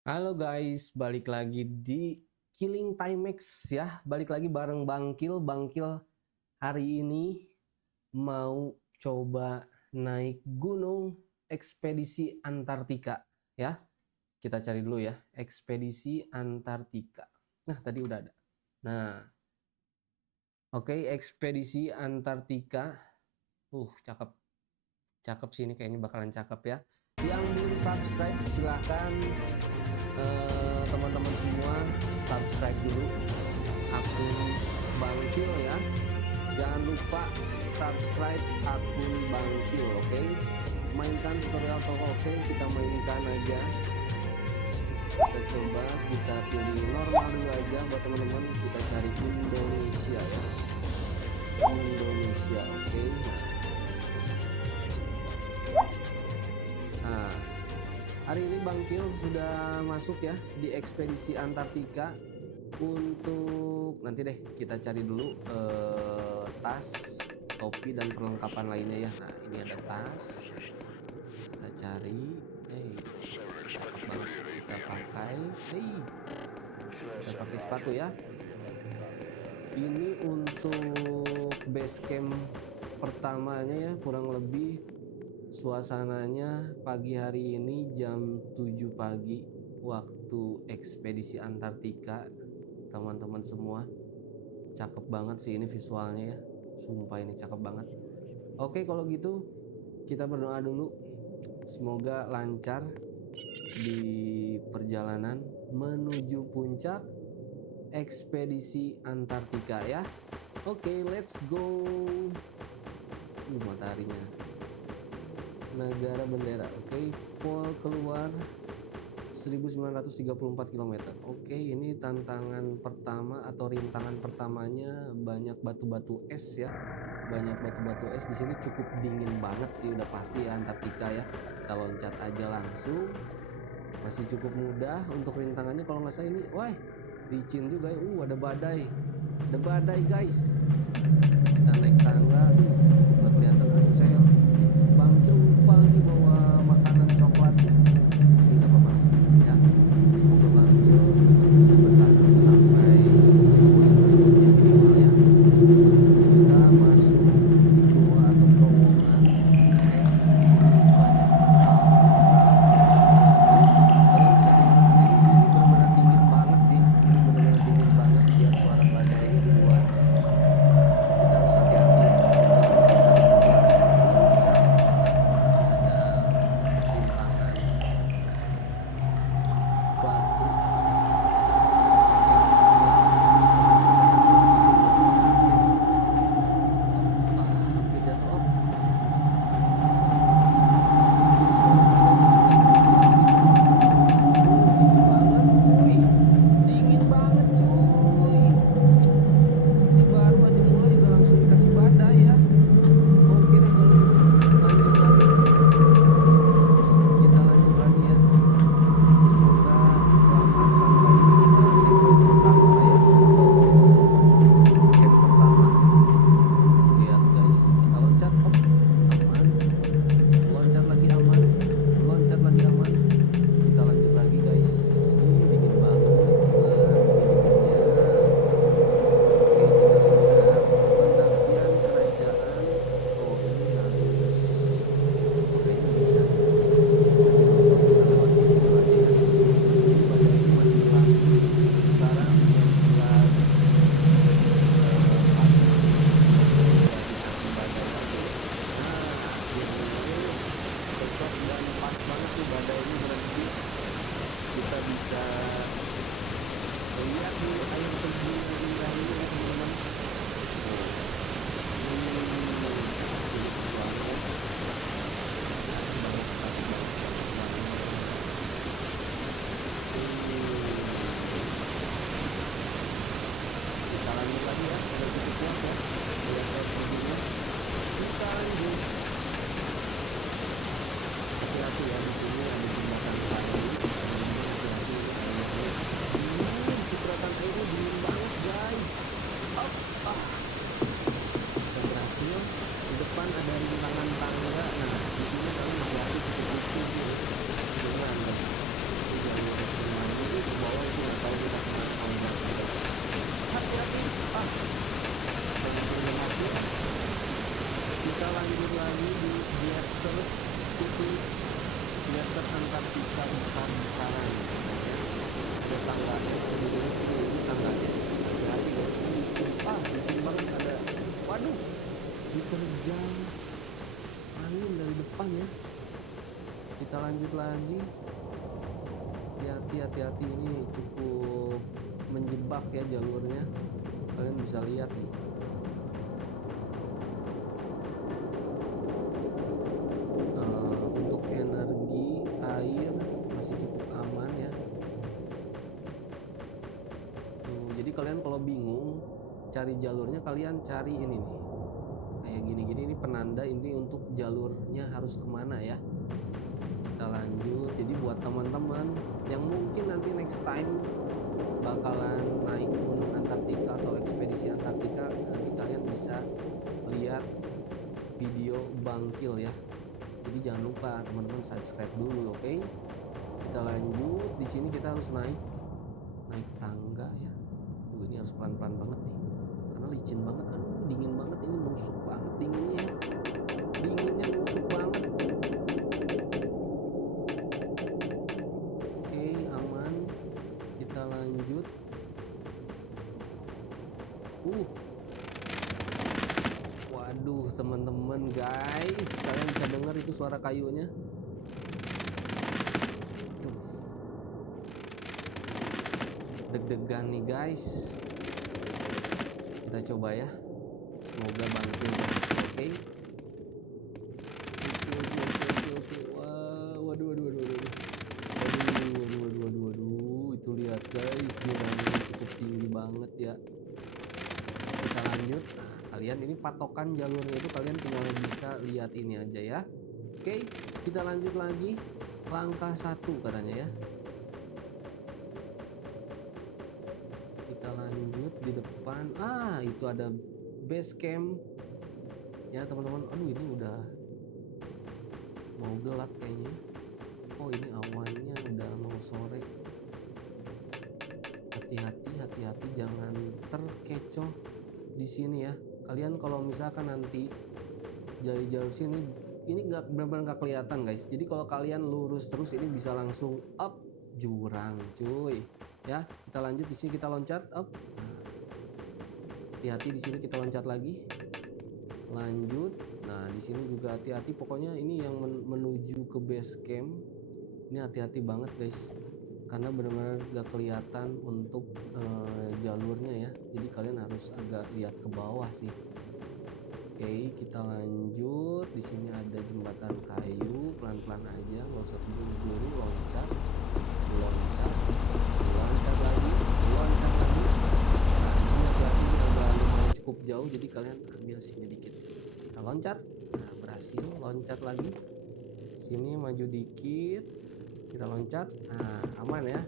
Halo guys, balik lagi di Killing Timex ya. Balik lagi bareng Bangkil. Bangkil hari ini mau coba naik gunung ekspedisi Antartika ya. Kita cari dulu ya, ekspedisi Antartika. Nah, tadi udah ada. Nah, oke, ekspedisi Antartika. Cakep. Cakep sih ini, kayaknya bakalan cakep ya. Yang belum subscribe silahkan teman-teman semua subscribe dulu akun Bangkil ya. Jangan lupa subscribe akun Bangkil, oke? Mainkan tutorial toko, oke? Kita mainkan aja. Kita coba, kita pilih normal dulu aja buat teman-teman. Kita cari Indonesia ya. Indonesia, oke? Nah, hari ini Bangkil sudah masuk ya di ekspedisi Antartika. Untuk nanti deh kita cari dulu tas, topi dan perlengkapan lainnya ya. Nah, ini ada tas. Kita cari. Cakep banget. Kita pakai. Kita pakai sepatu ya. Ini untuk base camp pertamanya ya, kurang lebih suasananya pagi hari ini jam 7 pagi waktu ekspedisi Antartika. Teman-teman semua, cakep banget sih ini visualnya ya, sumpah ini cakep banget. Oke, kalau gitu kita berdoa dulu, semoga lancar di perjalanan menuju puncak ekspedisi Antartika ya. Oke, let's go. Mataharinya, negara bendera, oke. Pol keluar 1934 km. Oke, ini tantangan pertama atau rintangan pertamanya, banyak batu-batu es ya. Banyak batu-batu es di sini, cukup dingin banget sih udah pasti ya Antartika ya. Kita loncat aja langsung. Masih cukup mudah untuk rintangannya kalau nggak salah ini. Wah, licin juga ya. Ada badai. Ada badai, guys. Kita naik tangga. Cukup nggak kelihatan. Saya Bangkil lupa lagi bawa makanan coklatnya. Ini nggak apa-apa ya. Semoga Bangkil tetap bisa bertahan sampai checkpoint berikutnya minimal ya. Kita masuk gua atau terowongan es. Di sini banyak kristal-kristal. Kalian bisa dengar sendiri, ini benar-benar dingin banget sih. Ini benar-benar dingin banget. Lihat suara badainya di luar. Kita harus hati-hati ya. Kita harus hati-hati. Loncat. Ada rintangan batu, ada es ya, pecahan-pecahan bongkahan es. Hampir jatuh. Ini suara badainya kencang banget sih asli. Dingin banget cuy, dingin banget cuy. Ini baru aja mulai udah langsung dikasih badai ya. Oke deh kalau gitu, lanjut lagi. Kita lanjut lagi ya. Semoga selamat tangga es tadi ini tangga es. Hati-hati guys, ini licin, licin banget ada. Waduh, diterjang angin dari depan ya. Kita lanjut lagi. Hati-hati, ini cukup menjebak ya jalurnya. Kalian bisa lihat nih. Untuk energi air masih cukup aman ya. Jadi kalian kalau bingung cari jalurnya, kalian cari ini nih, kayak gini-gini, ini penanda ini untuk jalurnya harus kemana ya. Kita lanjut. Jadi buat teman-teman yang mungkin nanti next time bakalan naik gunung Antartika atau ekspedisi Antartika, nanti kalian bisa lihat video Bangkil ya. Jadi jangan lupa teman-teman subscribe dulu, oke? Kita lanjut. Di sini kita harus naik tangga ya. Ini harus pelan-pelan banget nih, karena licin banget. Aduh, dingin banget, ini nusuk banget dinginnya. Dinginnya nusuk banget. Oke, aman. Kita lanjut. Waduh, teman-teman guys, kalian bisa dengar itu suara kayunya. Deg-degan nih guys. Kita coba ya, semoga Bangkil guys. Oke. Waduh, itu lihat guys, jurangnya cukup tinggi banget ya. Kita lanjut. Kalian ini patokan jalurnya itu kalian tinggal bisa lihat ini aja ya. Oke, kita lanjut lagi. Langkah 1 katanya ya. Kita lanjut di depan. Itu ada base camp ya teman-teman. Aduh, ini udah mau gelap kayaknya. Ini awannya udah mau sore. Hati-hati jangan terkecoh di sini ya. Kalian kalau misalkan nanti jalur sini ini nggak benar-benar nggak kelihatan guys. Jadi kalau kalian lurus terus ini bisa langsung up jurang cuy ya. Kita lanjut. Di sini kita loncat up. Hati-hati di sini kita loncat lagi. Lanjut. Nah, di sini juga hati-hati. Pokoknya ini yang menuju ke base camp. Ini hati-hati banget guys, karena benar-benar gak kelihatan untuk jalurnya ya. Jadi kalian harus agak lihat ke bawah sih. Oke, kita lanjut. Di sini ada jembatan kayu, pelan-pelan aja, nggak usah buru-buru. Loncat lagi. Nah, di sini hati-hati, agak lumayan cukup jauh, jadi kalian ambil sini dikit. Nah, loncat. Nah, berhasil. Loncat lagi. Sini maju dikit. Kita loncat. Nah, aman ya.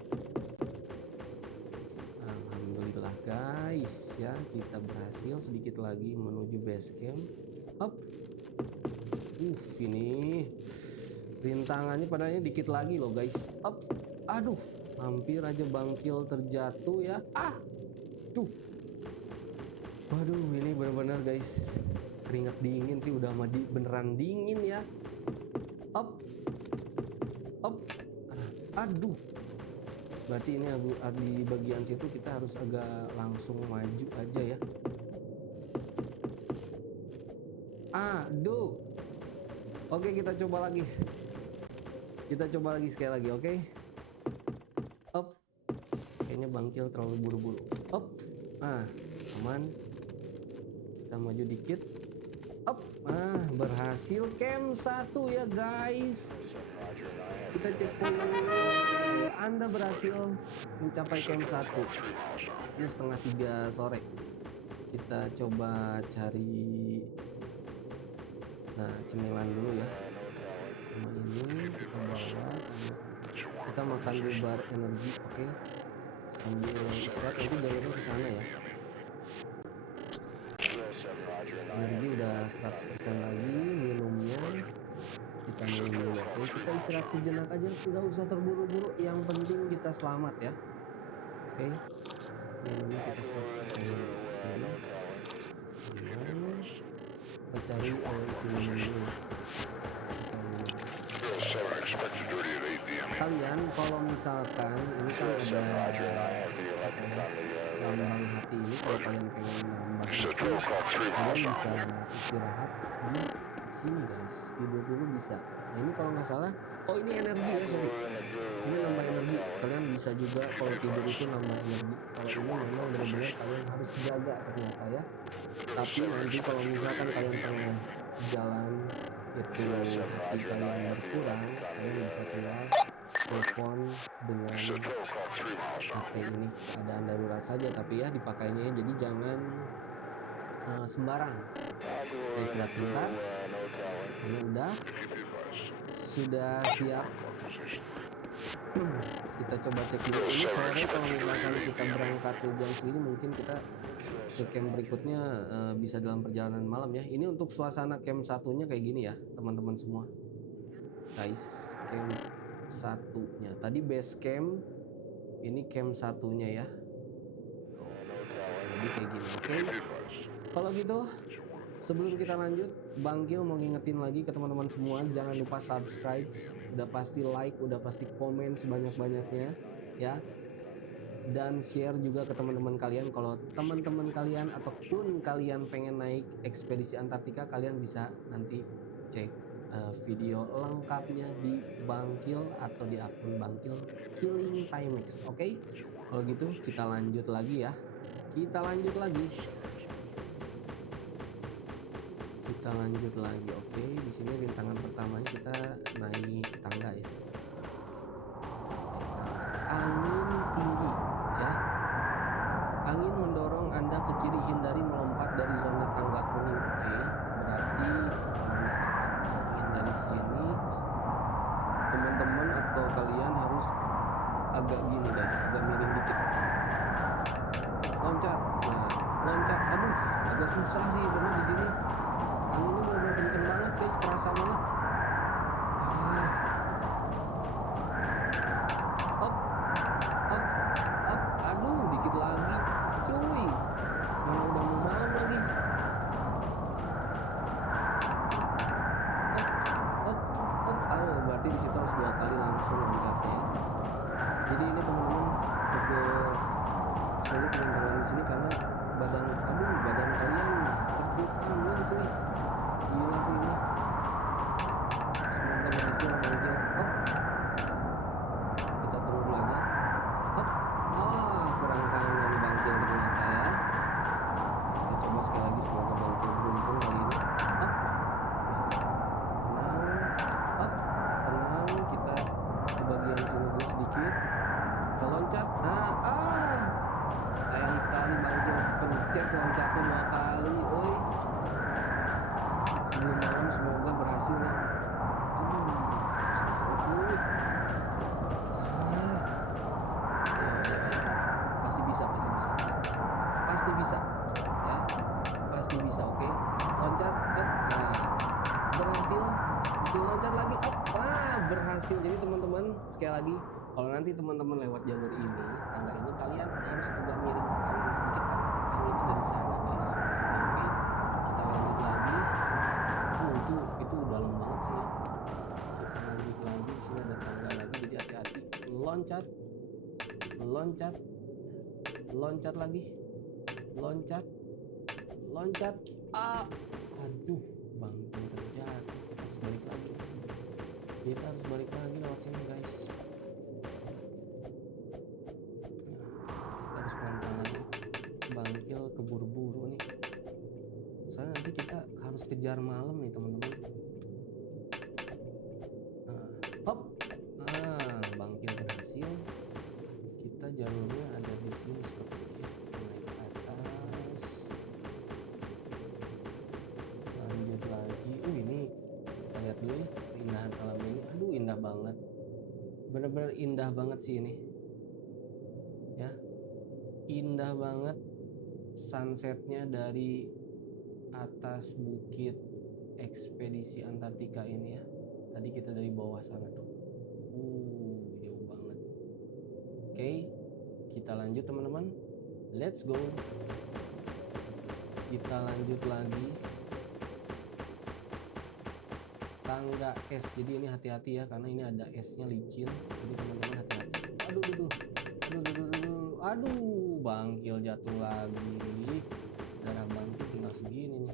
Alhamdulillah guys ya, kita berhasil. Sedikit lagi menuju base camp. Hop. Ini rintangannya padahal dikit lagi loh guys. Hop. Aduh, hampir aja Bangkil terjatuh ya. Waduh, ini benar-benar guys, keringat dingin sih, udah beneran dingin ya. Hop. Aduh, berarti ini di bagian situ kita harus agak langsung maju aja ya. Aduh. Oke, kita coba lagi. Sekali lagi, oke. Up. Kayaknya Bangkil terlalu buru-buru. Up. Aman. Kita maju dikit. Up. Berhasil camp 1 ya guys. Kita cek dulu. Anda berhasil mencapai camp 1. Ini setengah 3 sore. Kita coba cari cemilan dulu ya. Sama ini kita bawa, kita makan dulu bar energi, oke. Sambil istirahat, nanti jalurnya ke sana ya. Energi udah 100% lagi, minumnya kita minum dulu, oke. Kita istirahat sejenak aja, nggak usah terburu-buru, yang penting kita selamat ya. Oke, minumnya kita 100% dulu. Kita cari isi minum dulu. kalian kalau misalkan ini kan ada apa ya, lambang hati ini, kalau kalian pengen nambah itu kalian bisa istirahat di sini guys, tidur dulu bisa. Nah ini kalau nggak salah, oh ini energi ya, sorry, ini nambah energi. Kalian bisa juga kalau tidur itu nambah energi. Kalau ini memang benar-benar kalian harus jaga ternyata ya. Tapi nanti kalau misalkan kalian tengah jalan itu hati kalian berkurang, kalian bisa keluar telepon dengan HP ini, keadaan darurat saja tapi ya dipakainya ya. Jadi jangan sembarang. Istirahat bentar. Ini sudah siap. Kita coba cek dulu. Ini sore kalau misalkan kita berangkat ke jam segini, mungkin kita ke camp berikutnya bisa dalam perjalanan malam ya. Ini untuk suasana camp satunya kayak gini ya teman-teman semua guys. Camp satunya tadi base camp, ini camp satunya ya. Jadi kayak gini. Oke, kalau gitu sebelum kita lanjut, Bang Gil mau ngingetin lagi ke teman-teman semua, jangan lupa subscribe, udah pasti like, udah pasti komen sebanyak-banyaknya ya. Dan share juga ke teman-teman kalian. Kalau teman-teman kalian ataupun kalian pengen naik ekspedisi Antartika, kalian bisa nanti cek video lengkapnya di Bangkil atau di akun Bangkil Killing Timex. Oke, kalau gitu kita lanjut lagi ya. Kita lanjut lagi. Oke, di sini rintangan pertamanya kita naik tangga ya. Angin tinggi ya. Angin mendorong Anda ke kiri, hindari melompat dari zona tangga kuning. Oke, berarti kalau misalkan angin dari sini, teman-teman atau kalian harus agak gini guys, agak miring dikit. Loncat. Nah, loncat. Aduh, agak susah sih bener di sini. Anginnya bener-bener kenceng banget guys, kerasa banget. Aduh, dikit lagi cuy, mana udah mau malam lagi. Oh, berarti di situ harus 2 kali langsung loncatnya ya. Jadi ini teman-teman cukup sulit rintangan di sini karena badan kalian tertiup angin cuy. Gila sih ini. Semoga berhasil Bang Gil. Kita tunggu dulu aja. Kurang kanan Bang Gil ternyata ya. Kita coba sekali lagi, semoga Bang Gil beruntung kali ini. Tenang. Kita di bagian sini dulu sedikit. Kita loncat. Sayang sekali Bang Gil pencet loncatnya 2 kali. Sebelum malam semoga berhasil ya. Susah banget. Pasti bisa ya, pasti bisa. Oke, loncat berhasil loncat lagi berhasil. Jadi teman-teman sekali lagi, kalau nanti teman-teman lewat jalur ini, tangga ini, kalian harus agak miring ke kanan sedikit karena anginnya dari sana guys, di sini. Oke, kita lanjut lagi. Itu dalam banget sih ya. Kita lanjut lagi, di sini ada tangga lagi, jadi hati-hati. Loncat lagi. Loncat. Aduh, Bang Gil terjatuh. Kita harus balik lagi lewat sini guys. Kita harus pelan-pelan lagi. Bang Gil keburu-buru nih, soalnya nanti kita harus kejar malam nih teman-teman. Bang Gil berhasil. Kita jalurnya ada di sini seperti ini. Naik ke atas, lanjut lagi. Ini kita lihat dulu ya keindahan alam ini. Aduh, indah banget, bener-bener indah banget sih ini ya. Indah banget sunsetnya dari atas bukit ekspedisi Antartika ini ya. Tadi kita dari bawah sana tuh, jauh banget. Oke, kita lanjut teman-teman, let's go. Kita lanjut lagi. tangga es. Jadi ini hati-hati ya, karena ini ada esnya licin. Jadi teman-teman hati-hati. Aduh, bangkil jatuh lagi. Darah bangkil tinggal segini nih.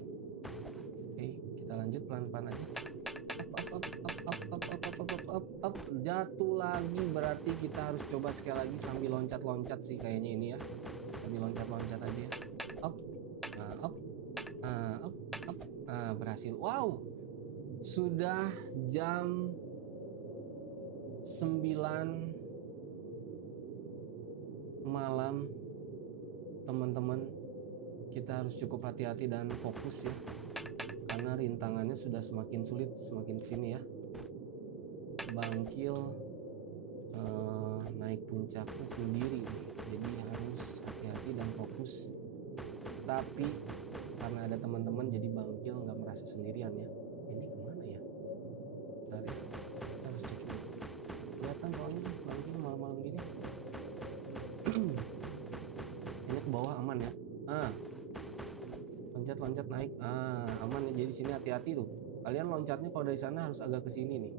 Oke, kita lanjut pelan-pelan aja. Up. Jatuh lagi, berarti kita harus coba sekali lagi sambil loncat-loncat sih kayaknya ini ya. Sambil loncat-loncat aja ya. Up. Berhasil. Wow. Sudah jam 9 malam, teman-teman. Kita harus cukup hati-hati dan fokus ya, karena rintangannya sudah semakin sulit semakin kesini ya. Bangkil naik puncaknya sendiri, jadi harus hati-hati dan fokus. Tapi karena ada teman-teman, jadi bangkil nggak merasa sendirian ya. Ini kemana ya? Bentar ya, kita harus cek dulu. Kelihatan soalnya bangkil malam-malam gini. Ini ke bawah aman ya. Loncat naik. Aman ya. Jadi sini hati-hati tuh. Kalian loncatnya kalau dari sana harus agak ke sini nih.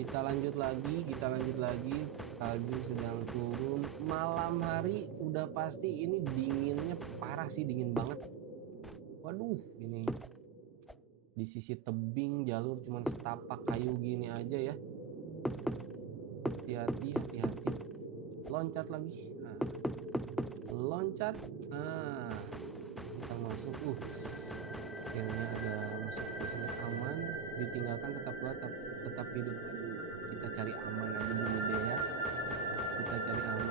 Kita lanjut lagi. Salju sedang turun. Malam hari udah pasti ini dinginnya parah sih, dingin banget. Waduh, ini di sisi tebing jalur cuman setapak kayu gini aja ya. Hati-hati. Loncat lagi. Loncat. Kita masuk. Akhirnya ada masuk ke sini aman. Ditinggalkan tetap hidup. Aduh, kita cari aman aja dulu deh ya. Kita cari aman.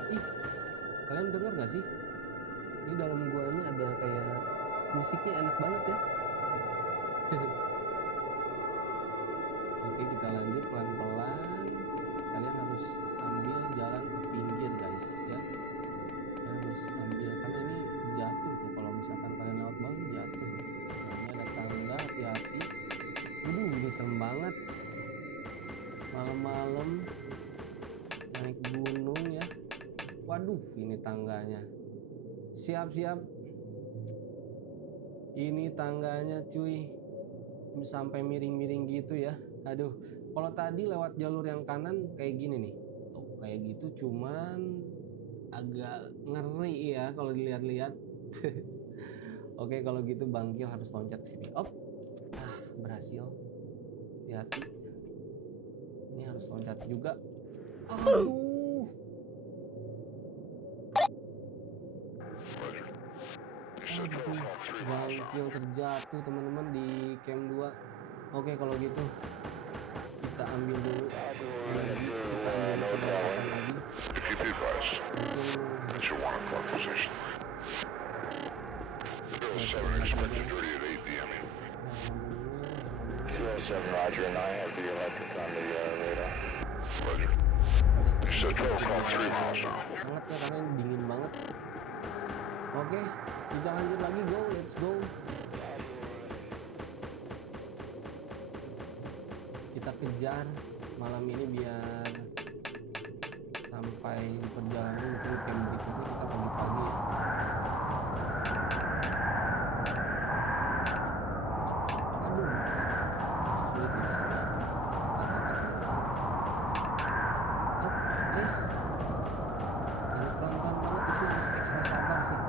Kalian denger gak sih? Ini dalam gua ini ada kayak musiknya enak banget ya. Oke, kita lanjut pelan-pelan. Kalian harus ambil jalan ke pinggir guys ya. Kalian harus ambil, karena ini jatuh tuh. Kalau misalkan kalian lewat bawah jatuh. Nah, ini ada tangga, hati-hati. Ini serem banget. Malam-malam naik gunung ya. Waduh, ini tangganya. Siap-siap. Ini tangganya cuy. Sampai miring-miring gitu ya. Aduh, kalau tadi lewat jalur yang kanan kayak gini nih. Tuh, kayak gitu, cuman agak ngeri ya kalau dilihat-lihat. Oke, kalau gitu bangkil harus loncat ke sini. Berhasil. Hati-hati. Ini harus loncat juga. Aduh. Bangkil terjatuh teman-teman di camp 2. Oke, kalau gitu kita ambil dulu lagi, kita ambil perawatan lagi. Hangat ya, karena ini dingin banget. Oke, kita lanjut lagi, let's go. Kita kejar malam ini biar sampai di perjalanan mungkin camp berikutnya kita pagi-pagi ya. Aduh, sulit di sini. Guys, harus pelan-pelan banget di sini, harus ekstra sabar sih.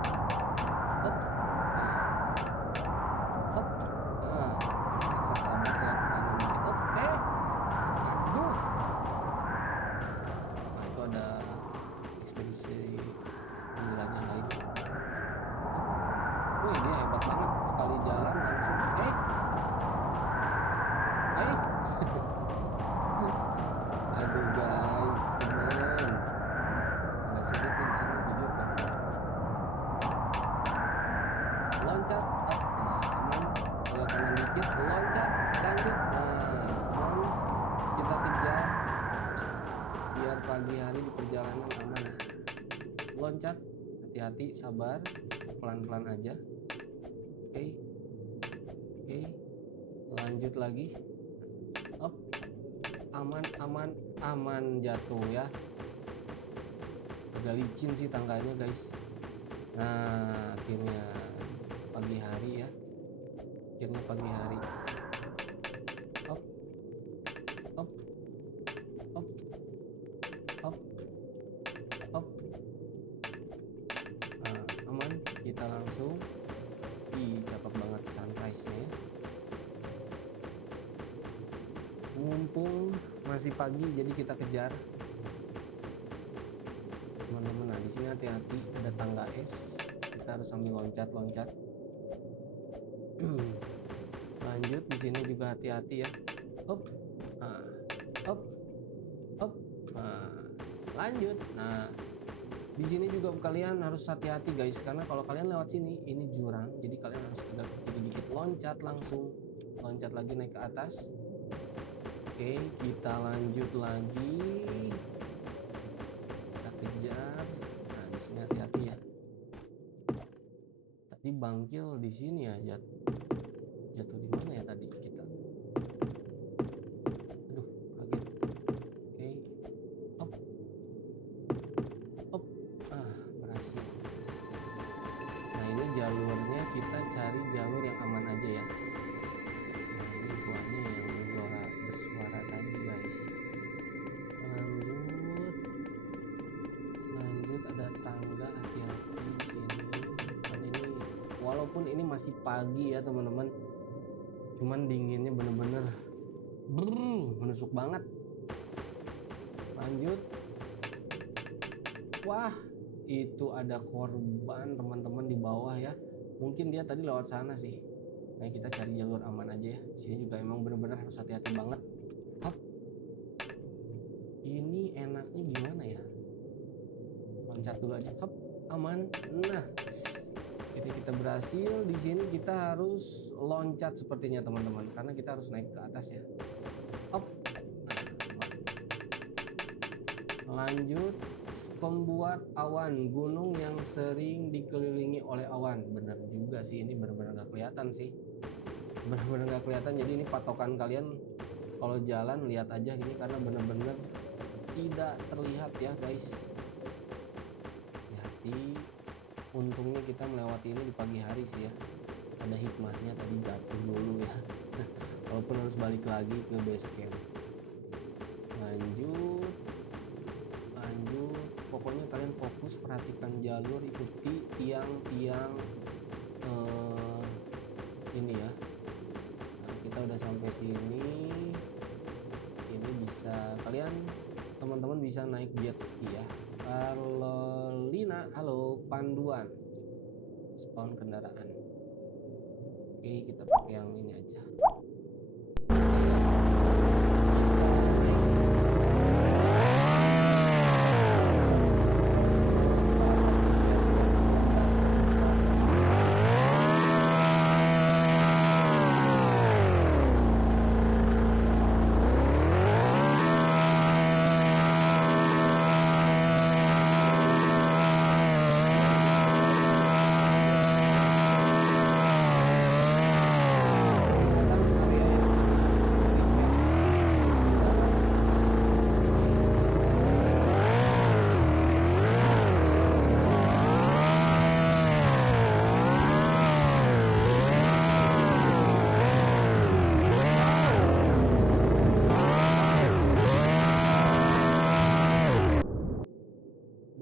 Dia hebat banget, sekali jalan langsung aduh guys, temen agak sulit nih di sini jujur dah. Loncat aman, agak kanan dikit, loncat, lanjut, aman. Kita kejar biar pagi hari di perjalanan aman. Loncat, hati-hati, sabar, pelan-pelan aja. Oke, lanjut lagi. Aman jatuh ya. Agak licin sih tangganya guys. Nah, akhirnya pagi hari ya. Masih pagi jadi kita kejar teman-teman. Nah di sini hati-hati, ada tangga es, kita harus sambil loncat-loncat. Lanjut, di sini juga hati-hati ya. Hop, nah, hop, hop, nah, lanjut. Nah di sini juga kalian harus hati-hati guys, karena kalau kalian lewat sini ini jurang, jadi kalian harus agak dikit-dikit loncat, langsung loncat lagi naik ke atas. Oke, kita lanjut lagi, kita kejar. Nah di sini hati-hati ya. Tadi bangkil di sini ya, jatuh di mana ya tadi kita? Aduh, kaget. Oke, hop, hop, berhasil. Nah ini jalurnya, kita cari jalur yang aman aja ya. Nah ini guanya yang bersuara tadi guys. Lanjut, ada tangga, hati-hati di sini. Dan ini walaupun ini masih pagi ya teman-teman, cuman dinginnya bener-bener menusuk banget. Lanjut. Wah, itu ada korban teman-teman di bawah ya. Mungkin dia tadi lewat sana sih. Nah kita cari jalur aman aja ya. Di sini juga emang bener-bener harus hati-hati banget. Hop. Ini enaknya gimana ya? Loncat dulu aja. Hop, aman. Nah, jadi kita berhasil. Di sini kita harus loncat sepertinya teman-teman, karena kita harus naik ke atas ya. Hop. Nah, lanjut. Pembuat awan, gunung yang sering dikelilingi oleh awan. Bener juga sih, ini bener-bener gak kelihatan sih. Bener-bener gak kelihatan. Jadi ini patokan kalian kalau jalan, lihat aja gini, karena bener-bener tidak terlihat ya guys. Hati-hati. Untungnya kita melewati ini di pagi hari sih ya. Ada hikmahnya, tadi jatuh dulu ya. Walaupun harus balik lagi ke base camp. Lanjut. Pokoknya kalian fokus, perhatikan jalur, ikuti tiang-tiang ini ya. Nah, kita udah sampai sini. Ini bisa kalian teman-teman bisa naik jet ski ya. Carolina, halo, panduan spawn kendaraan. Oke, kita pakai yang ini aja.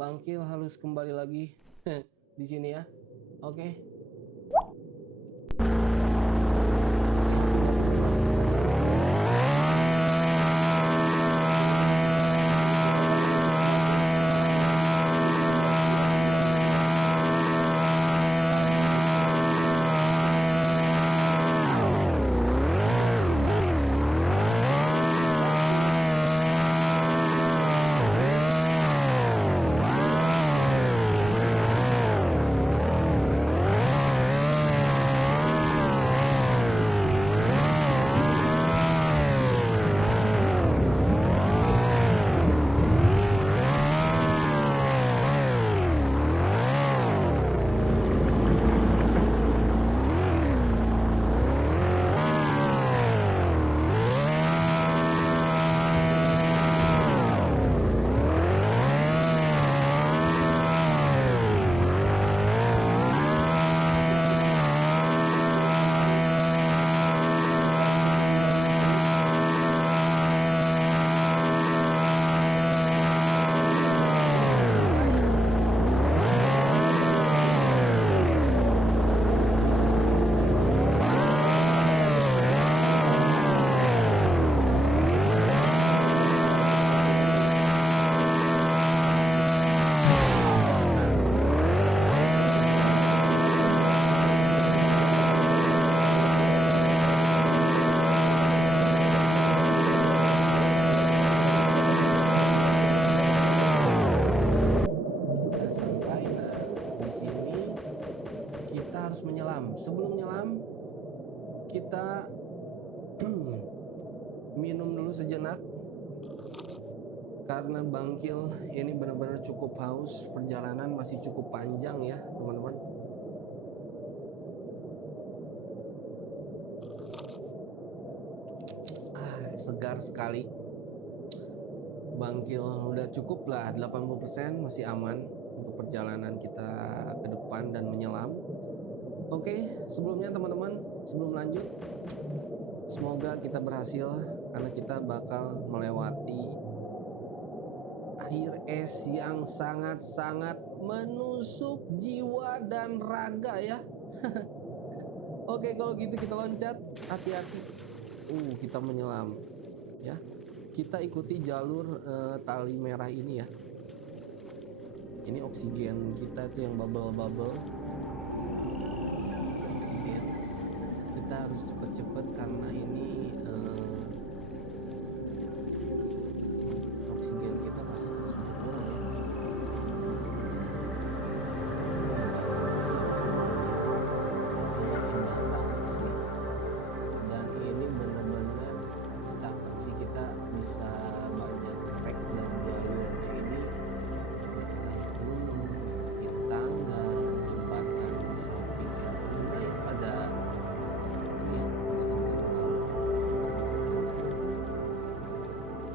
Bangkil harus kembali lagi di sini ya. Oke. menyelam. Sebelum menyelam, kita minum dulu sejenak karena Bangkil ini benar-benar cukup haus. Perjalanan masih cukup panjang ya teman-teman. Segar sekali. Bangkil udah cukup lah, 80% masih aman untuk perjalanan kita ke depan dan menyelam. Oke, sebelumnya teman-teman, sebelum lanjut, semoga kita berhasil karena kita bakal melewati air es yang sangat-sangat menusuk jiwa dan raga ya. Oke, kalau gitu kita loncat, hati-hati. Kita menyelam ya. Kita ikuti jalur tali merah ini ya. Ini oksigen kita itu yang bubble-bubble. Oksigen. Kita harus cepet-cepet karena ini oksigen kita pasti terus berkurang ya. Indah banget sih. Dan ini benar-benar cakep sih, kita bisa banyak trek dan jalurnya ini gunung, tangga, jembatan, sampingnya juga itu ada ya,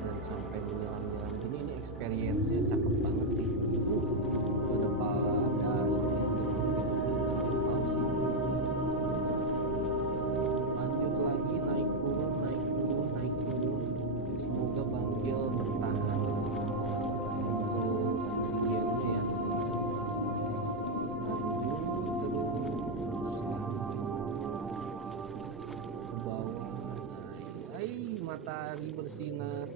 dan sampai menyelam-nyelam gini, ini experience-nya cakep banget sih. Ada sampai pausi. Lanjut lagi, naik turun, naik turun, naik turun. Semoga Bangkil bertahan untuk oksigennya ya. Lanjut terus ke bawah, naik. Matahari bersinar.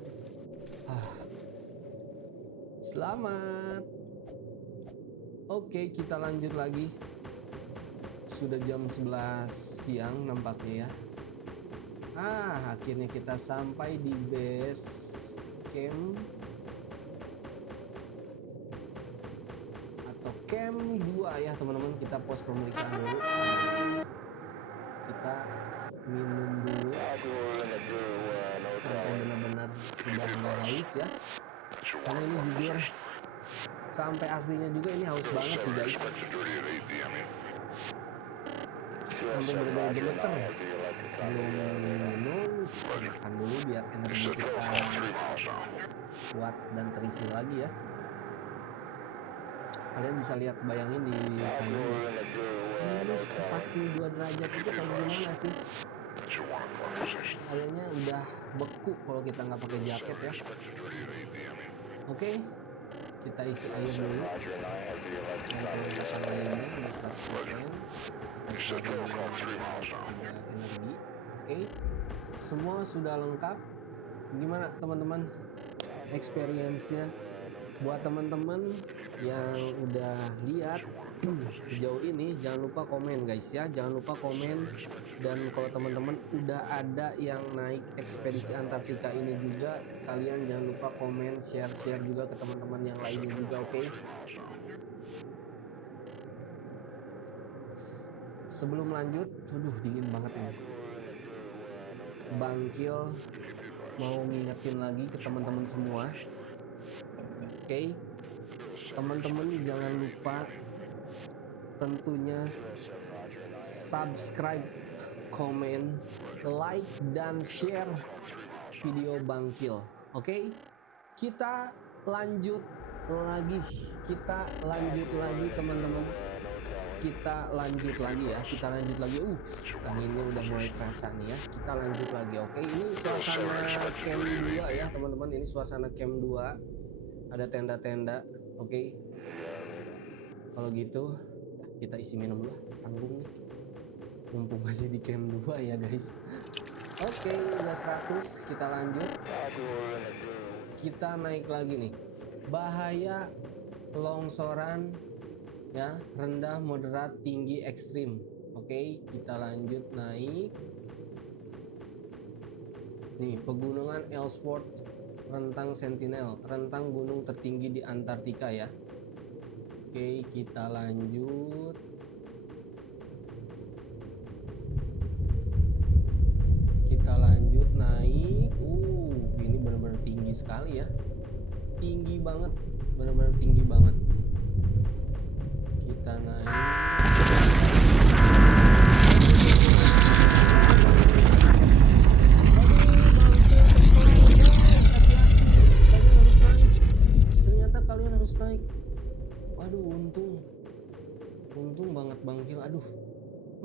Selamat. Oke, kita lanjut lagi. Sudah jam 11 siang nampaknya ya. Akhirnya kita sampai di base camp atau camp 2 ya teman-teman. Kita pos pemeriksaan dulu. Kita minum dulu sampai benar-benar sudah nggak haus ya. Karena ini jujur sampai aslinya juga ini haus banget sih guys. Sampai benar-benar gemeter ya. Sebelum minum, makan dulu biar energi kita kuat dan terisi lagi ya. Kalian bisa lihat, bayangin di kanan minus 42 derajat itu kayak gimana sih? Kayaknya udah beku kalau kita nggak pakai jaket ya. Oke, kita isi air dulu. Kelengkapan airnya udah 100%. Energi. Oke, semua sudah lengkap. Gimana teman-teman experience-nya? Buat teman-teman yang udah lihat sejauh ini, jangan lupa komen guys ya, jangan lupa komen. Dan kalau teman-teman udah ada yang naik ekspedisi Antartika ini juga, kalian jangan lupa komen, share juga ke teman-teman yang lainnya juga, oke? Sebelum lanjut, dingin banget ini. Bangkil mau ngingetin lagi ke teman-teman semua, oke? Teman-teman jangan lupa tentunya subscribe, komen, like, dan share video Bangkil. Oke? Kita lanjut lagi teman-teman. Kita lanjut lagi ya. Anginnya udah mulai kerasa nih ya. Kita lanjut lagi. Oke, ini suasana camp 2 ya teman-teman. Ini suasana camp 2. Ada tenda-tenda. Oke. Kalau gitu kita isi minum dulu, tanggung nih. Mumpung masih di camp 2 ya guys. Oke, udah 100, kita lanjut. Kita naik lagi nih. Bahaya longsoran ya, rendah, moderat, tinggi, ekstrim. Oke, kita lanjut naik. Nih, pegunungan Ellsworth, rentang Sentinel, rentang gunung tertinggi di Antartika ya. Oke, kita lanjut. tinggi sekali ya, tinggi banget, benar-benar tinggi banget. Kita naik. Kalian harus naik. Waduh, untung banget bangkil. Aduh,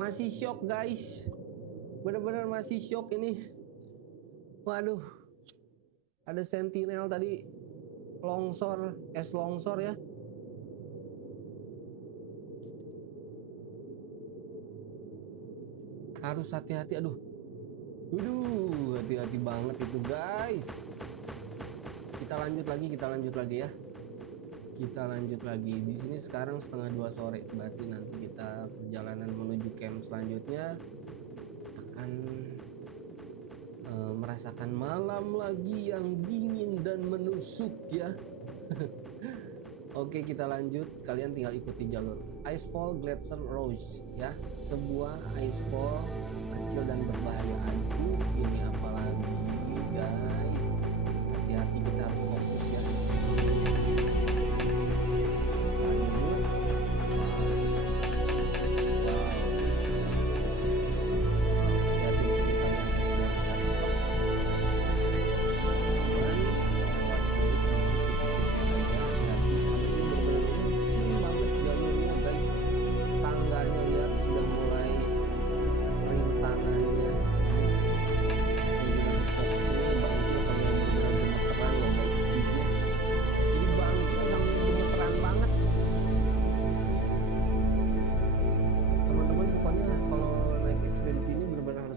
masih shock guys, bener-bener masih shock ini. Waduh, ada sentinel tadi longsor, longsor ya. Harus hati-hati. Aduh, hati-hati banget itu guys. Kita lanjut lagi ya. Kita lanjut lagi. Di sini sekarang 1:30 sore. Berarti nanti kita perjalanan menuju camp selanjutnya akan merasakan malam lagi yang dingin dan menusuk ya. Oke, kita lanjut. Kalian tinggal ikuti jalur Icefall Glacier Rouge ya. Sebuah icefall kecil dan berbahaya. Aduh, ini apa lagi guys? Hati-hati, kita harus fokus ya.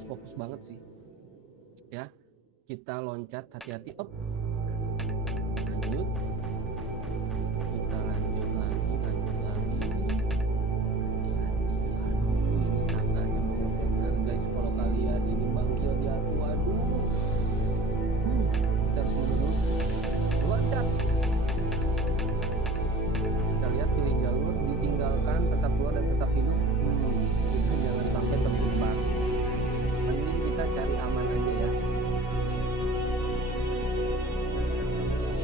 Fokus banget sih ya. Kita loncat, hati-hati. Up, lanjut. Kita lanjut lagi. Hati-hati. Aduh, ini tangganya bener-bener guys. Kalau kalian ini bangkil jatuh, aduh. Kita harus mundur, loncat. Kita lihat, pilih jalur, ditinggalkan, tetap keluar dan tetap hidup. Kita jangan sampai terjebak. Kita cari aman aja ya.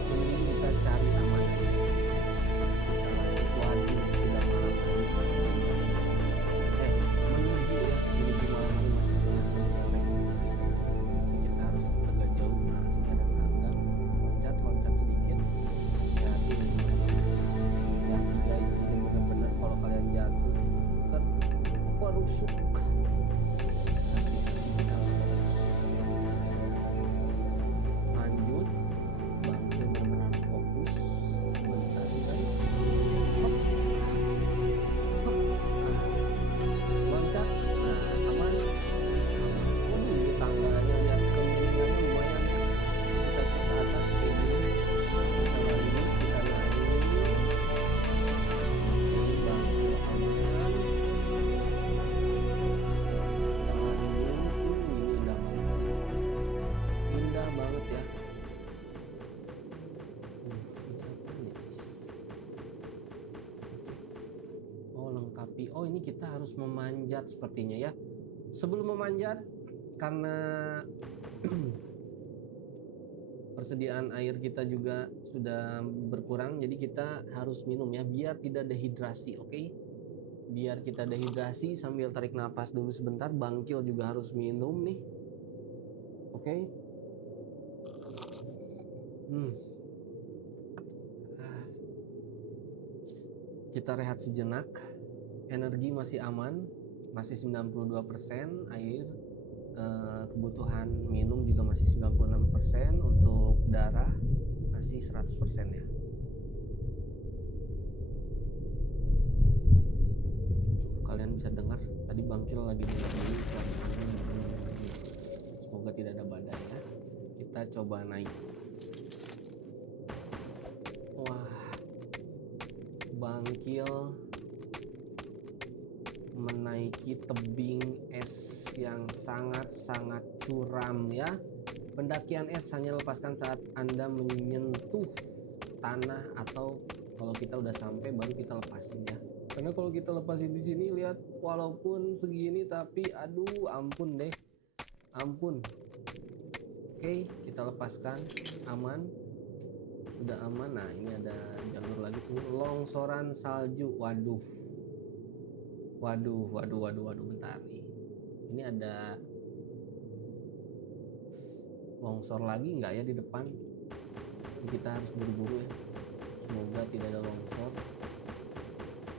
Mending kita cari aman aja. Kita lanjut. Waduh, sudah malam hari sebenarnya. Menuju malam hari, masih 9 sore. Kita harus agak jauh. Nah, ini ada tangga. Loncat sedikit. Hati-hati guys, ini benar-benar kalau kalian jatuh terperusuk. Oh, ini kita harus memanjat sepertinya ya. Sebelum memanjat, karena persediaan air kita juga sudah berkurang, jadi kita harus minum ya, biar tidak dehidrasi. Oke, biar kita dehidrasi sambil tarik nafas dulu sebentar. Bangkil juga harus minum nih. Oke. Kita rehat sejenak. Energi masih aman, masih 92%. Air, kebutuhan minum juga masih 96%. Untuk darah masih 100% ya. Kalian bisa dengar tadi bangkil lagi dulu. Semoga tidak ada badai ya. Kita coba naik. Wah, bangkil menaiki tebing es yang sangat-sangat curam ya. Pendakian es hanya lepaskan saat Anda menyentuh tanah, atau kalau kita udah sampai baru kita lepasin ya. Karena kalau kita lepasin di sini, lihat walaupun segini tapi aduh ampun deh. Ampun. Oke, kita lepaskan. Aman. Sudah aman. Nah, ini ada jalur lagi sini. Longsoran salju. Waduh. Waduh, bentar nih. Ini ada longsor lagi nggak ya di depan? Jadi kita harus buru-buru ya. Semoga tidak ada longsor.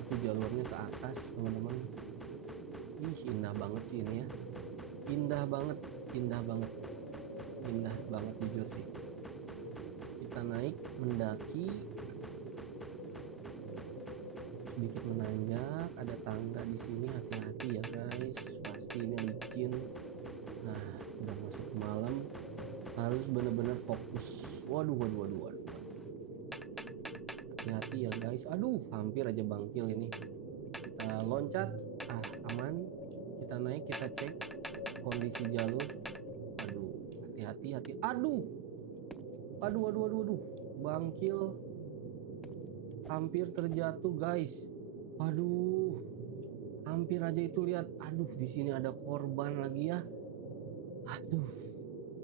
Itu jalurnya ke atas, teman-teman. Ih, indah banget sih ini ya. Indah banget jujur sih. Kita naik, mendaki, sedikit menanjak, ada tangga di sini, hati-hati ya guys. Pasti ini licin. Nah, udah masuk malam, harus bener-bener fokus. Waduh. Hati-hati ya guys. Aduh, hampir aja bangkil ini. Kita loncat, aman. Kita naik, kita cek kondisi jalur. Aduh, hati-hati. Aduh, bangkil, hampir terjatuh guys. Waduh, hampir aja itu, lihat. Aduh, di sini ada korban lagi ya. Aduh,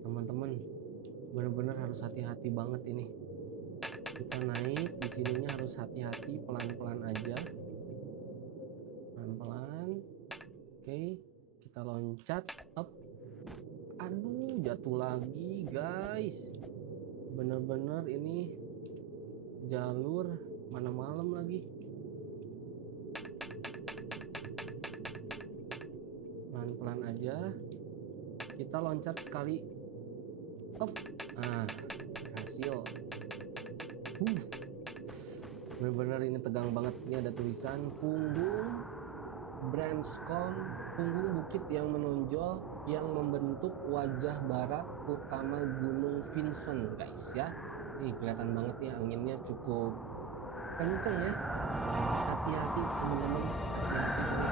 teman-teman, bener-bener harus hati-hati banget ini. Kita naik, di sininya harus hati-hati, pelan-pelan aja. Pelan-pelan. Oke, kita loncat up. Aduh, jatuh lagi guys. Bener-bener ini jalur mana malam lagi. Pelan-pelan aja. Kita loncat sekali. Up. Berhasil. Bener-bener ini tegang banget. Ini ada tulisan punggung Branscombe, punggung bukit yang menonjol yang membentuk wajah barat utama Gunung Vinson guys ya. Nih kelihatan banget ya, anginnya cukup kenceng ya. Hati-hati teman-teman, hati-hati karena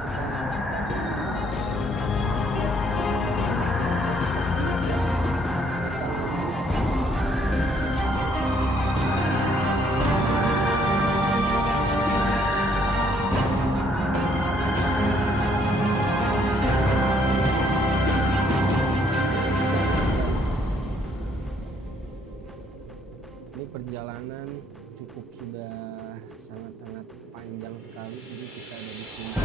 perjalanan cukup sudah sangat-sangat panjang sekali. Jadi kita ada di sini.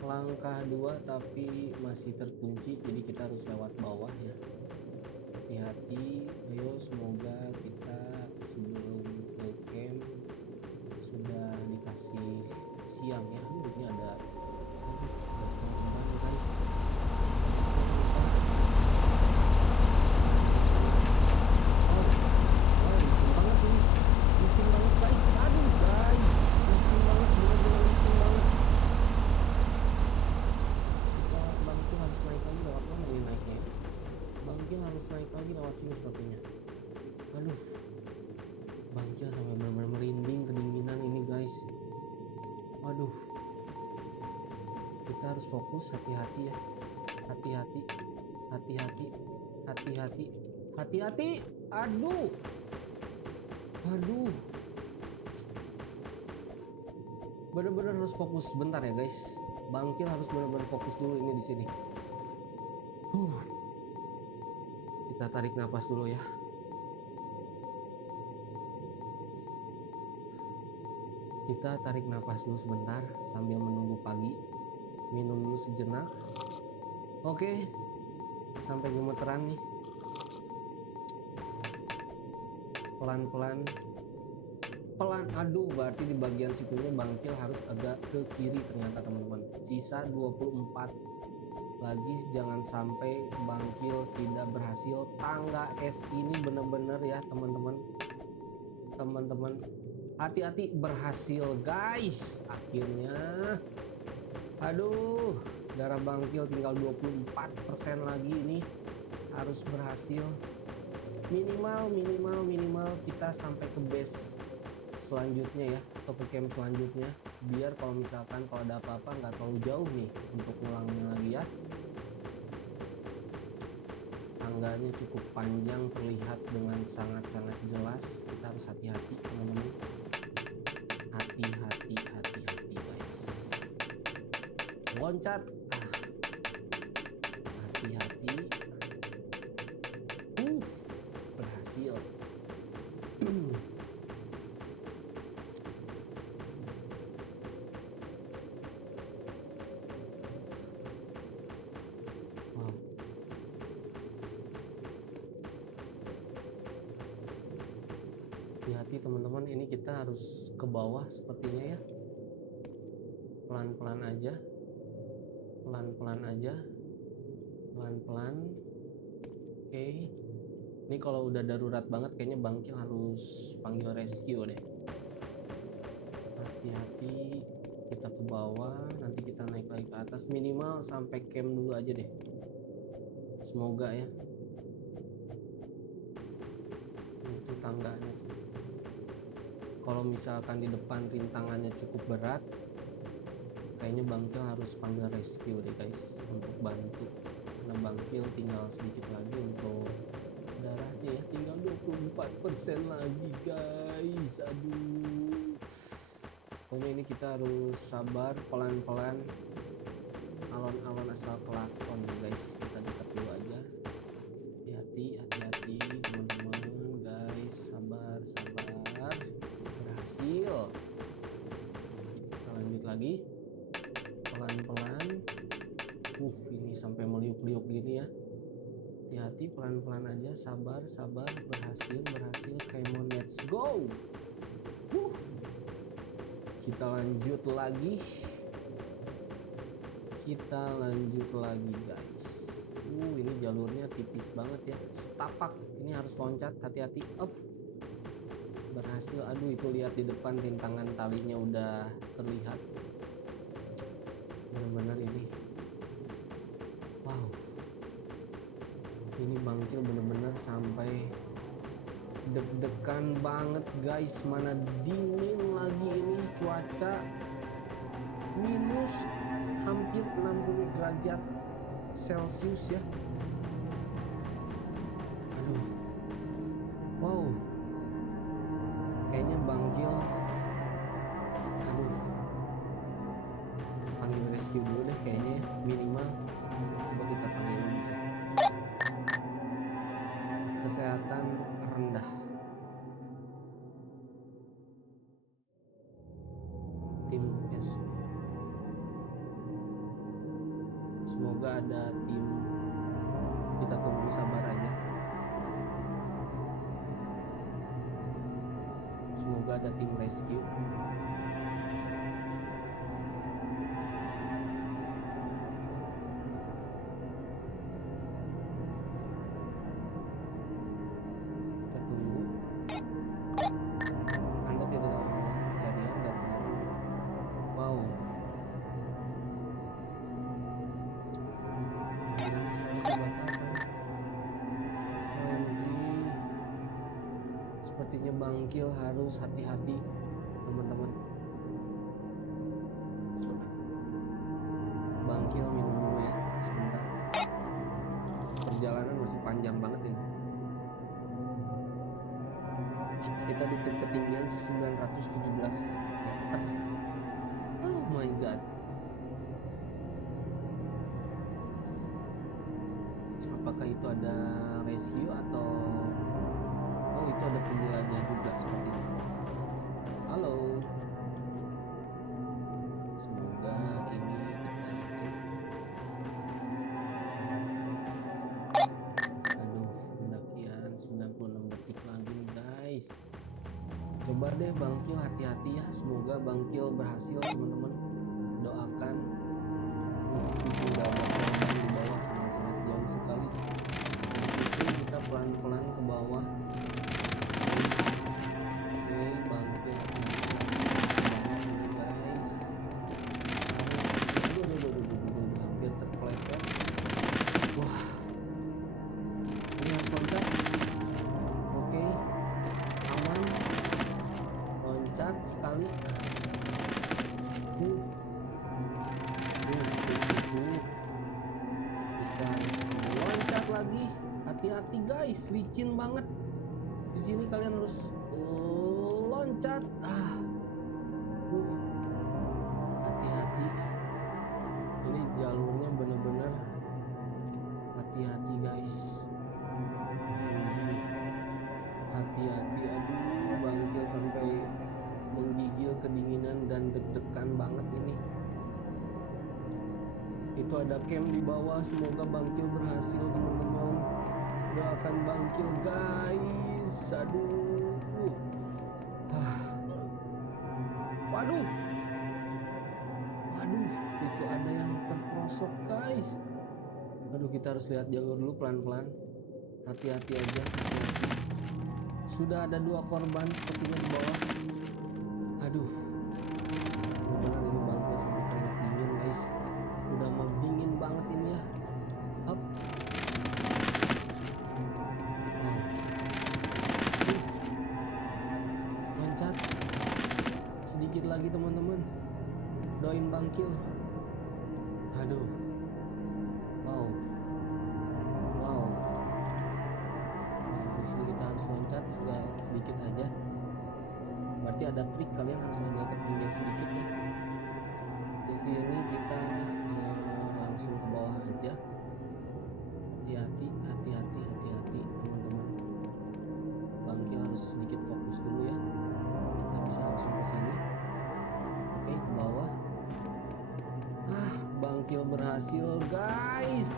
Langkah 2 tapi masih terkunci, jadi kita harus lewat bawah ya. Hati-hati, ayo semoga kita sebelum ke camp sudah dikasih siang ya. Ini ada guys. Harus naik lagi lewat sini sepertinya. Aduh, bangkil sampai benar-benar merinding, kedinginan ini guys. Waduh, kita harus fokus, hati-hati ya. Hati-hati. Aduh, benar-benar harus fokus. Bentar ya guys, bangkil harus benar-benar fokus dulu ini di sini. Kita tarik nafas dulu ya. Kita tarik nafas dulu sebentar sambil menunggu pagi. Minum dulu sejenak. Oke, sampai gemeteran nih. Pelan-pelan. Aduh, berarti di bagian situnya bangkil harus agak ke kiri ternyata teman-teman. Sisa 24 lagi, jangan sampai bangkil tidak berhasil. Tangga es ini bener-bener ya teman-teman. Hati-hati, berhasil guys. Akhirnya. Aduh, darah bangkil tinggal 24% lagi, ini harus berhasil. Minimal kita sampai ke base selanjutnya ya, atau ke camp selanjutnya, biar kalau misalkan kalau ada apa-apa nggak terlalu jauh nih untuk ngulangnya lagi ya. Tangganya cukup panjang, terlihat dengan sangat-sangat jelas. Kita harus hati-hati teman-teman. Hati-hati guys. Loncat. Hati-hati. Berhasil. Wow. Hati-hati teman-teman, ini kita harus ke bawah sepertinya ya. Pelan-pelan aja. Pelan-pelan. Oke. Ini kalau udah darurat banget kayaknya bangkil harus panggil rescue deh. Hati-hati, kita ke bawah, nanti kita naik lagi ke atas. Minimal sampai camp dulu aja deh. Semoga ya. Itu tangganya tuh. Kalau misalkan di depan rintangannya cukup berat, kayaknya bangkil harus panggil rescue deh guys untuk bantu. Karena bangkil tinggal sedikit lagi untuk darahnya ya, tinggal 24% lagi guys. Aduh, pokoknya ini kita harus sabar, pelan-pelan, alon-alon asal kelakon guys. Kita dekat dulu aja. Hati-hati teman-teman guys, sabar. Berhasil. Kita lanjut lagi pelan-pelan. Ini sampai meliuk-liuk gini ya. Hati-hati, pelan-pelan aja, sabar, berhasil. Come on, let's go. Kita lanjut lagi guys. Ini jalurnya tipis banget ya, setapak. Ini harus loncat, hati-hati. Up. Berhasil. Aduh, itu lihat di depan rintangan talinya udah terlihat. Benar-benar ini. Wow. Ini bangkil bener-bener sampai deg-degan banget guys. Mana dingin lagi ini, cuaca minus hampir 60 derajat Celcius ya. Aduh, wow, kayaknya bangkil. Aduh, panggil rescue dulu deh kayaknya ya, minimal. Coba kita panggil bisa. Kesehatan rendah. Tim yes. Semoga ada tim. Kita tunggu, sabar aja. Semoga ada tim rescue. Sepertinya bangkil harus hati-hati teman-teman. Bangkil minum dulu ya sebentar. Perjalanan masih panjang banget ini. Kita di ketinggian 917 meter. Oh my god. Apakah itu ada rescue atau oh itu ada penjelajah juga seperti itu. Halo. Semoga ini kita cek. Aduh, pendakian 96 detik lagi nih guys. Coba deh Bangkil hati-hati ya. Semoga Bangkil berhasil teman-teman. Doakan. Itu udah bakal di bawah sangat-sangat jauh sekali. Di situ kita pelan-pelan ke bawah. Oke, Bangkil hati-hati guys. Aduh, hampir terpeleset. Wah, ini harus loncat. Oke, aman. Loncat sekali. Kita harus loncat lagi. Hati-hati guys, licin banget. Di sini kalian harus loncat. Hati-hati. Ini jalurnya bener-bener hati-hati guys. Hati-hati. Aduh, Bangkil sampai menggigil kedinginan dan deg-degan banget ini. Itu ada camp di bawah. Semoga Bangkil berhasil teman-teman. Doakan Bangkil guys. Aduh. Waduh. Itu ada yang terprosok guys. Aduh, kita harus lihat jalur dulu pelan-pelan. Hati-hati aja. Sudah ada 2 korban sepertinya di bawah. Aduh. Mudah-mudahan ini Bangkil sampai keringat dingin guys. Udah mau dingin banget ini ya. Hop. Loncat. Sedikit lagi teman-teman. Doain Bangkil. Aduh. Wow. Di sini kita harus loncat sedikit aja. Berarti ada trik, kalian harus agak ke pinggir sedikit ya. Di sini kita langsung ke bawah aja. Hati-hati teman-teman. Bangkil harus sedikit fokus dulu ya. Kita bisa langsung ke sini. Oke, ke bawah. Bangkil berhasil guys.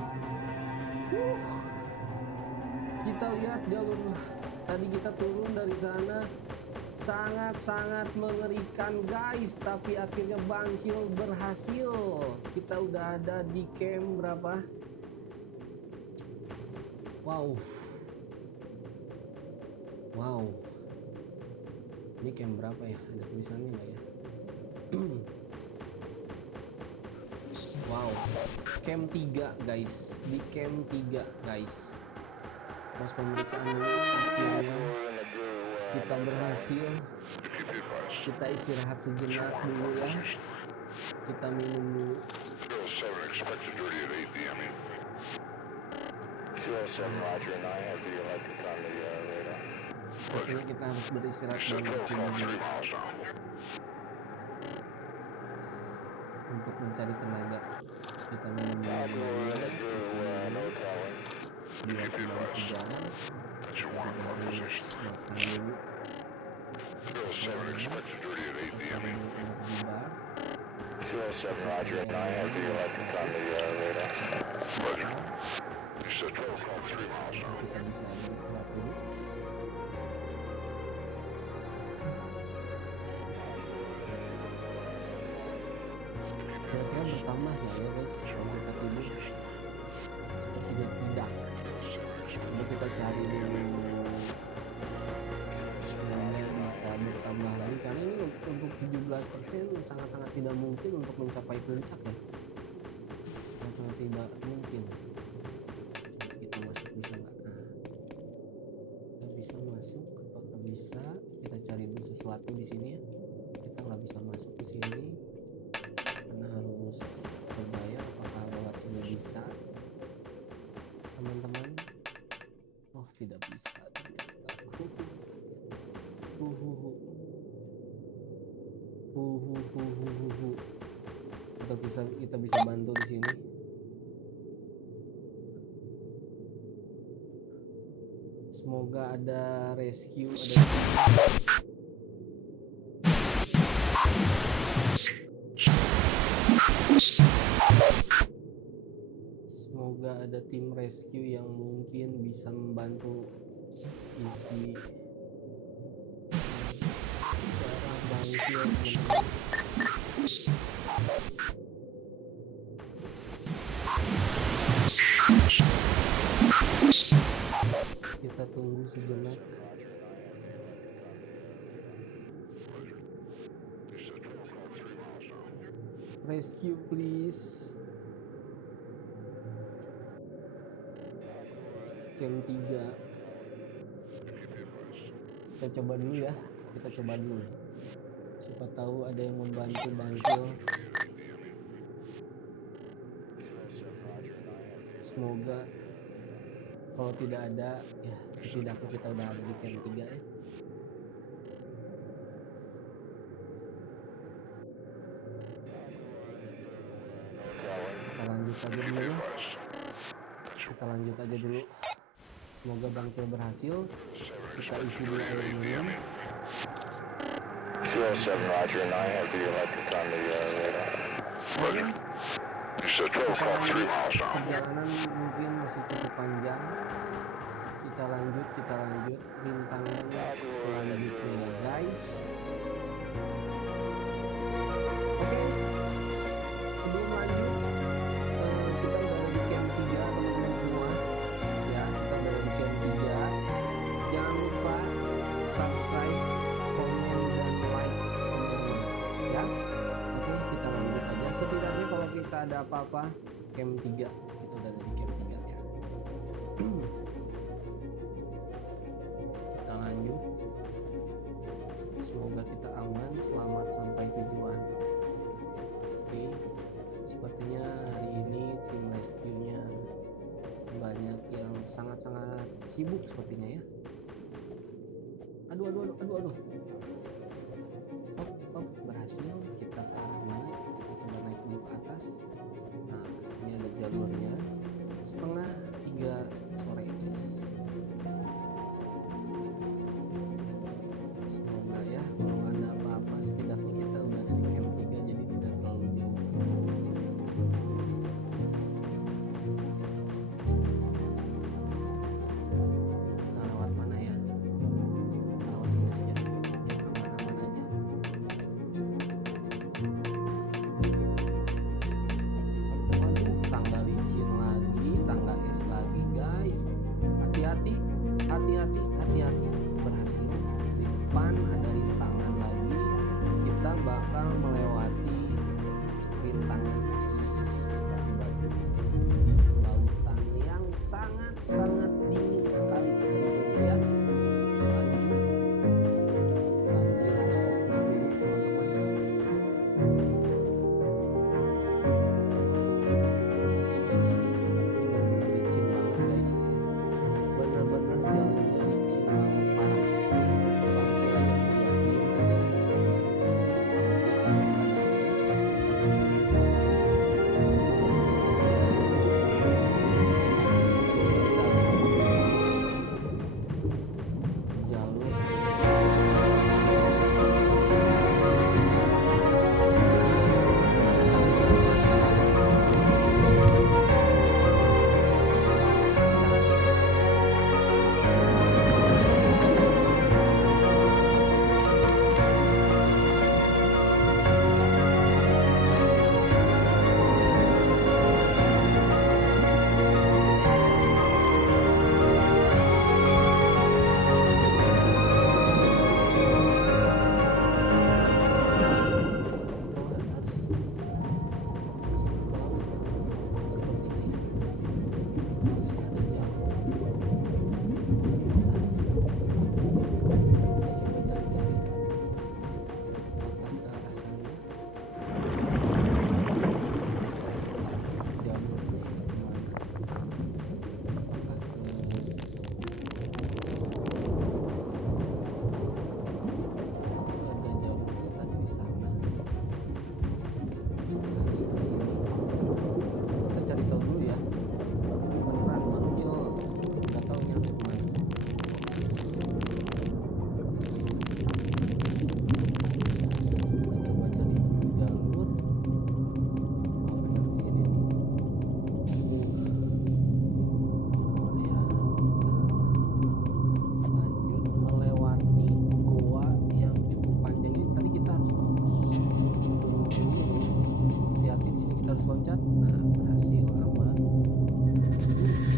Kita lihat jalur tadi kita turun dari sana. Sangat-sangat mengerikan guys, tapi akhirnya Bangkil berhasil. Kita udah ada di camp berapa? Wow. Ini camp berapa ya? Ada tulisannya nggak ya? Wow. Camp 3 guys. Di camp 3 guys. Pas pemeriksaan dulu akhirnya kita berhasil. Kita istirahat sejenak dulu ya. Kita minum dulu. Sepertinya kita harus beristirahat dan minum dulu untuk mencari tenaga. Kita minum dulu biar kembali segar. Kita harus makan dulu. Kita bisa istirahat dulu. Kira-kira bertambah nggak ya guys kalau kita tidur? Sepertinya tidak. Coba kita cari dulu. Sebenarnya bisa bertambah lagi karena ini untuk 17% sangat-sangat tidak mungkin untuk mencapai puncak ya. Sangat tidak mungkin. Coba kita masuk bisa nggak? Kita bisa masuk. Apakah bisa? Kita cari dulu sesuatu di sini ya. Kita nggak bisa masuk ke sini. Harus berbayar. Apakah lewat sini bisa teman-teman? Oh, tidak bisa ternyata. Atau kita bisa bantu di sini. Semoga ada rescue, ada semoga ada tim rescue yang mungkin bisa membantu isi daerah bangkil teman-teman. Kita tunggu sejenak. Rescue please. Camp 3. Kita coba dulu ya. Kita coba dulu. Siapa tahu ada yang membantu bangkil. Semoga kalau tidak ada, ya setidaknya kita udah ada di camp 3 ya. Kita lanjut aja dulu ya. Kita lanjut aja dulu. Semoga bangkil berhasil. Kita isi dulu air minum. 07 Roger 9, I'll be electric on the radar. Roger. You said 12.3 miles now. Perjalanan mungkin masih cukup panjang. Kita lanjut rintangan selanjutnya guys. Oke, sebelum lanjut kita udah ada di camp 3 teman-teman semua ya. Kita udah ada di camp 3. Jangan lupa subscribe, komen, dan like teman-teman ya. Oke, kita lanjut aja. Setidaknya kalau kita ada apa-apa, camp 3 kita udah ada di camp 3 ya. Kita lanjut. Semoga kita aman, selamat sampai tujuan. Oke, sepertinya hari ini tim rescue-nya banyak yang sangat-sangat sibuk sepertinya ya. Aduh. Oh, berhasil. Kita ke arah mana? Kita coba naik dulu ke atas. Nah, ini ada jalurnya. 2:30 sore guys. Semoga ya kalau ada apa-apa setidaknya kita udah ada di camp 3 jadi tidak terlalu jauh. Kita lewat mana ya? Lewat sini aja. loncat. Nah, berhasil, aman.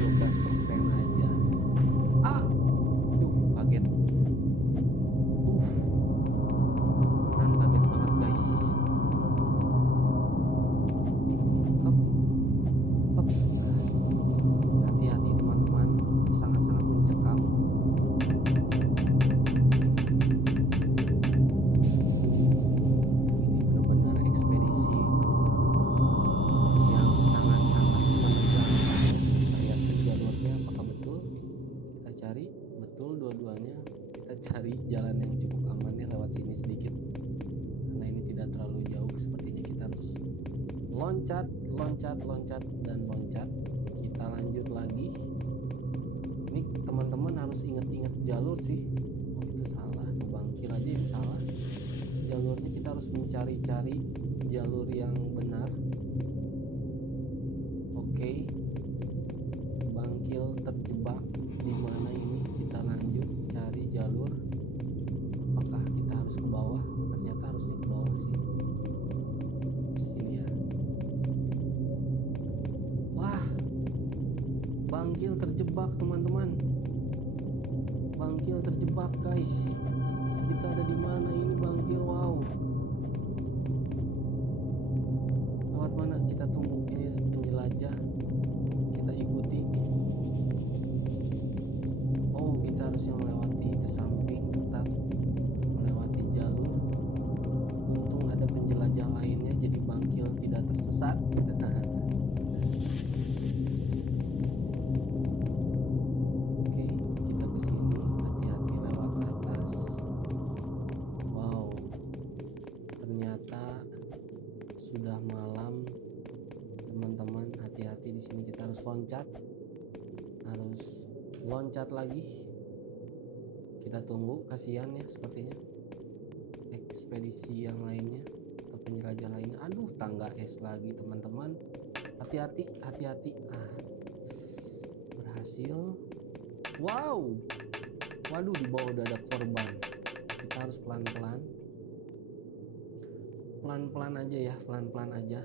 12% aja. Duh, kaget. Beneran kaget banget guys. Hop, hop. Hati-hati teman-teman, sangat-sangat mencekam. Ini benar-benar ekspedisi yang sangat-sangat menegangkan. Kita lihat ke jalurnya apakah betul. Kita cari betul dua-duanya. Kita cari jalan yang cukup aman ya, lewat sini sedikit. Karena ini tidak terlalu jauh, sepertinya kita harus loncat, loncat, loncat, dan loncat. Kita lanjut lagi. Ini teman-teman harus ingat-ingat jalur sih. Oh, itu salah, bangkir aja yang salah. Jalurnya kita harus mencari-cari jalur yang benar. Oke. Bangkil terjebak di mana ini? Kita lanjut cari jalur. Apakah kita harus ke bawah? Ternyata harusnya ke bawah sih. Sini ya. Wah. Bangkil terjebak teman-teman. Bangkil terjebak guys. Kita ada di mana ini bangkil? Wow. Lewat mana? Kita tunggu. Ini penjelajah. Kita ikuti. Oh, kita harusnya melewati ke samping, tetap melewati jalur. Untung ada penjelajah lainnya, jadi bangkil tidak tersesat. Oke, kita ke sini. Hati-hati lewat atas. Wow. Ternyata sudah malam. Teman-teman, hati-hati di sini, kita harus loncat. Harus loncat lagi. Kita tunggu, kasihan ya sepertinya ekspedisi yang lainnya atau penjelajah lainnya. Aduh, tangga es lagi teman-teman. Hati-hati, hati-hati. Berhasil. Wow. Waduh, di bawah udah ada korban. Kita harus pelan-pelan. Pelan-pelan aja ya, pelan-pelan aja.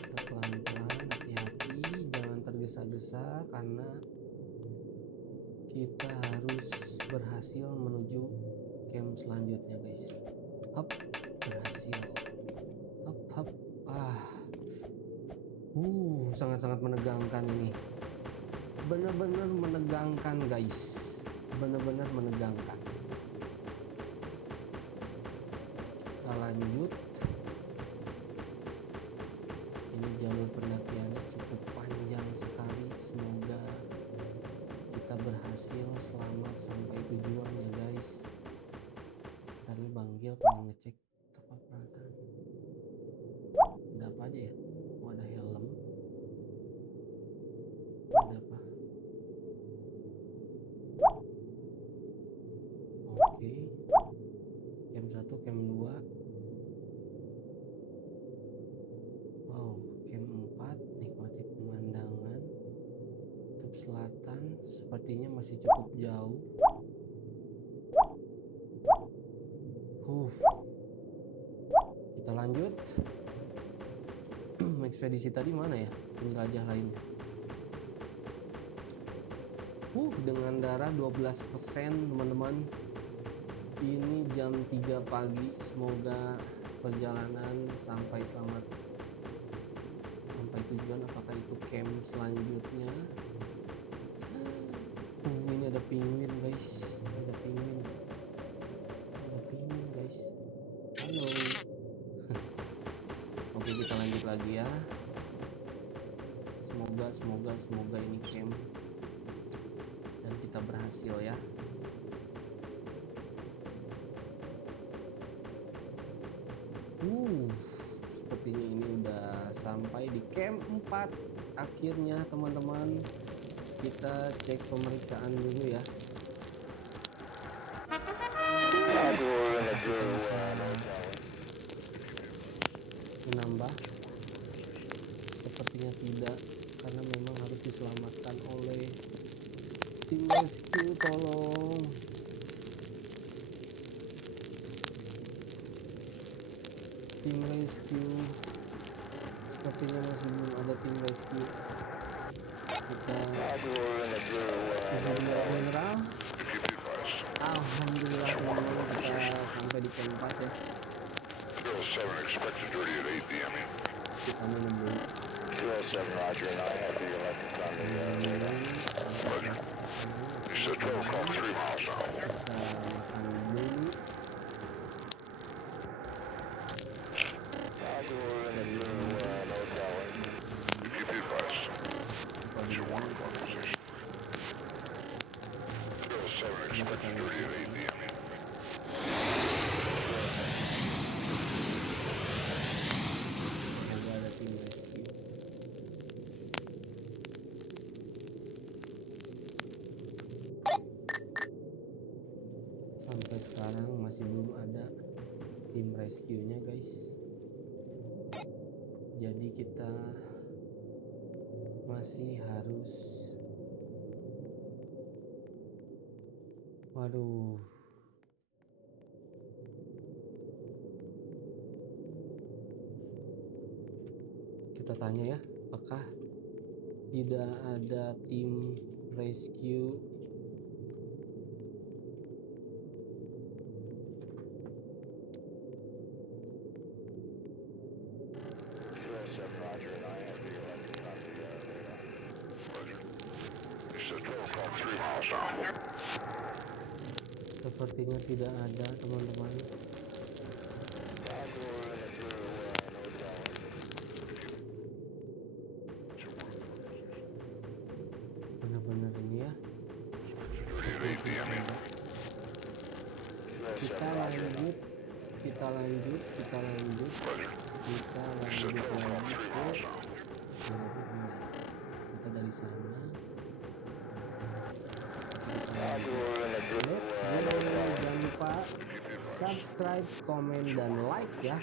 Kita pelan-pelan, hati-hati, jangan tergesa-gesa karena kita harus berhasil menuju camp selanjutnya guys. Hop, berhasil. Hop, hop. Sangat-sangat menegangkan ini. Benar-benar menegangkan guys. Benar-benar menegangkan. Kita lanjut. Ini jalur pendakiannya cukup panjang sekali. Semoga kita berhasil selamat sampai tujuan ya guys. Tadi bangkil pengen ngecek tempat peralatan. Ada apa aja ya? Oh, ada helm. Ada apa? Oke. Camp 1, camp 2. Wow, camp 4, nikmati pemandangan. Kutub Selatan sepertinya masih cukup jauh. Kita lanjut. Ekspedisi tadi mana ya? Penjelajah lainnya. Dengan darah 12% teman-teman. Ini jam 3 pagi. Semoga perjalanan sampai selamat sampai tujuan. Apakah itu camp selanjutnya? Ini ada penguin guys. Ada penguin. Ada penguin guys. Halo. Oke, kita lanjut lagi ya. Semoga ini camp dan kita berhasil ya. Sepertinya ini udah sampai di camp 4 akhirnya teman-teman. Kita cek pemeriksaan dulu ya. Menambah? Sepertinya tidak, karena memang harus diselamatkan oleh tim rescue. Tolong. Tim rescue sepertinya masih belum ada tim rescue. Kita isi dulu mineral. Alhamdulillah teman-teman, kita sampai di camp 4 ya. Zero 7 expected ready at 8 p.m. Kita minum dulu. Zero 7 Roger, and I have the electric on the Roger. You said 12 o'clock, 3 miles now. Kita makan dulu. If you be advised, Kita your dulu. 1 o'clock position. Zero 7 expected ready at 8 p.m. Semoga ada tim rescue. Sampai sekarang masih belum ada tim rescue-nya guys. Jadi kita masih harus, waduh, kita tanya ya, apakah tidak ada tim rescue? You said 12 o'clock, 3 miles now. Sepertinya tidak ada teman-teman. Benar-benar ini ya. Ready at 8 p.m. Kita lanjut, kita lanjut, kita lanjut, Roger. kita You said lanjut 12 o'clock, lagi 3 ke miles now. mana? Kita dari sana. Let's go. Jangan lupa subscribe, komen, dan like ya.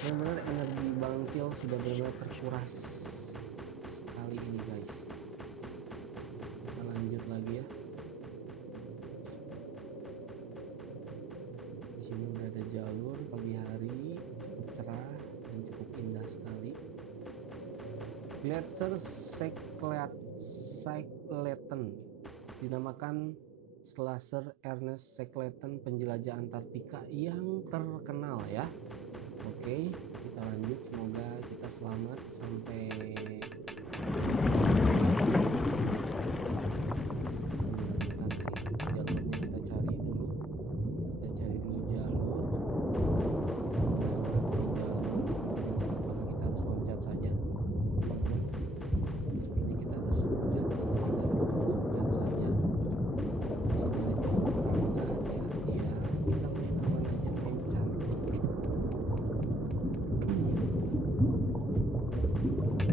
Benar-benar energi bangkil sudah benar-benar terkuras sekali ini guys. Kita lanjut lagi ya. Di sini udah ada jalur pagi hari, cukup cerah dan cukup indah sekali. Glacier Shackleton dinamakan setelah Sir Ernest Shackleton, penjelajah Antartika yang terkenal ya. Oke, kita lanjut. Semoga kita selamat sampai selanjutnya. Bukan sih, jalurnya kita cari dulu. Kita cari dulu jalur. Apakah kita harus loncat saja, teman-teman? Seperti kita harus loncat atau kita loncat saja. Di sini ada jalur tangga, hati-hati ya. Kita main aman aja, main cantik.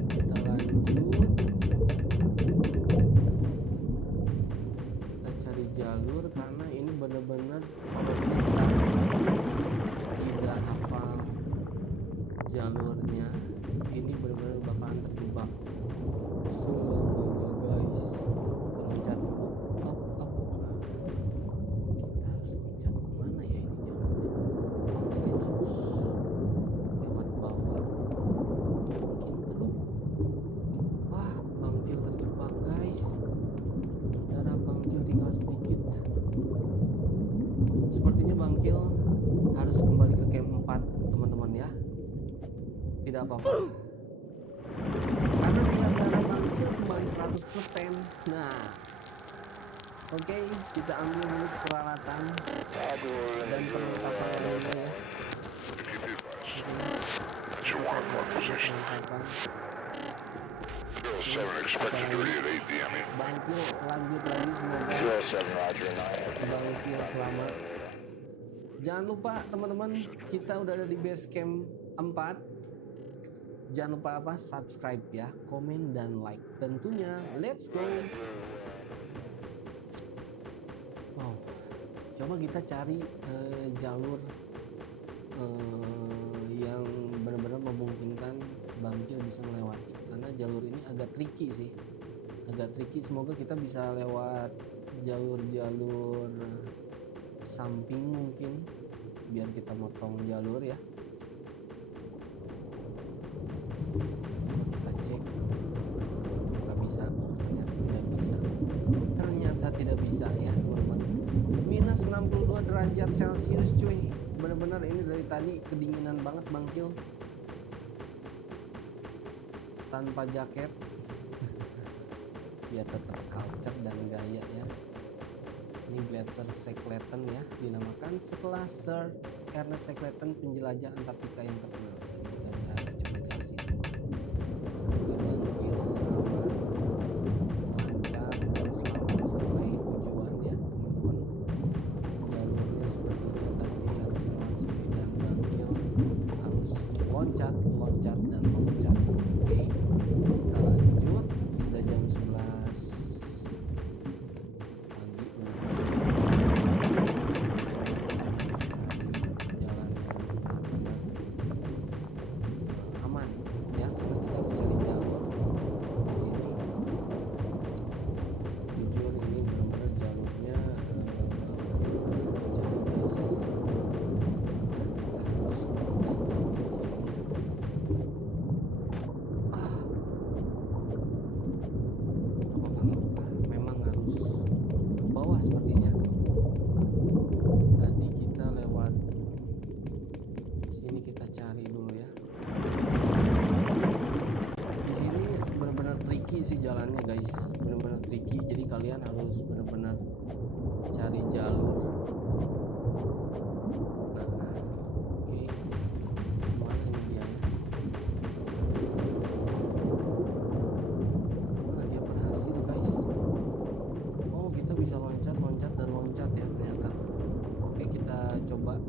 Kita lanjut. Kita cari jalur karena ini benar-benar kalau kita tidak hafal jalurnya, ini benar-benar bakalan terjebak selamanya guys. Kita loncat dulu, up up. Nah, kita harus loncat kemana ya ini jalurnya? Kayaknya harus lewat bawah mungkin. Aduh, wah, bangkil terjebak guys. Darah bangkil tinggal sedikit. Sepertinya bangkil harus kembali ke camp 4 teman-teman ya. Tidak apa-apa, karena biar darah bangkil kembali 100%. Nah, oke, kita ambil dulu peralatan dan perlengkapan lainnya ya. If you be advised, Oke, that's your 1 o'clock position. perlengkapan. Zero 7 expected ready at 8 p.m. Bangkil lanjut lagi, semoga Zero 7 Roger, and I have bangkil selamat. Jangan lupa teman-teman, kita udah ada di base camp 4. Jangan lupa apa? Subscribe ya, komen dan like tentunya. Let's go. Wow, coba kita cari jalur yang benar-benar memungkinkan bangkil bisa melewati, karena jalur ini agak tricky sih, agak tricky. Semoga kita bisa lewat jalur-jalur samping mungkin, biar kita motong jalur ya. 82 derajat Celcius cuy. Bener-bener ini dari tadi kedinginan banget bangkil. Tanpa jaket. Biar tetap culture dan gaya ya. Ini Glacier Shackleton ya, dinamakan setelah Sir Ernest Shackleton, penjelajah Antartika yang terkenal. Kita udah coba jelasin. Bangkil aman, lancar dan selamat sampai tujuan ya teman-teman. Jalurnya sepertinya tapi harus lewat sini dan bangkil harus loncat, loncat dan loncat. Oke, kita lanjut. Sudah jam 11 pagi menuju siang. Cari jalan yang benar-benar aman ya, karena kita harus cari jalur di sini. Jujur ini benar-benar jalurnya harus cari guys. Nah, kita harus loncat lagi di sini ya. Memang harus ke bawah sepertinya. Tadi kita lewat sini, kita cari dulu ya. Di sini benar-benar tricky sih jalannya guys, benar-benar tricky. Jadi kalian harus benar-benar cari jalur. Nah, oke, mana ini dia ya? Nah, dia berhasil guys. Oh, kita bisa loncat, loncat dan loncat ya ternyata. Oke, kita coba.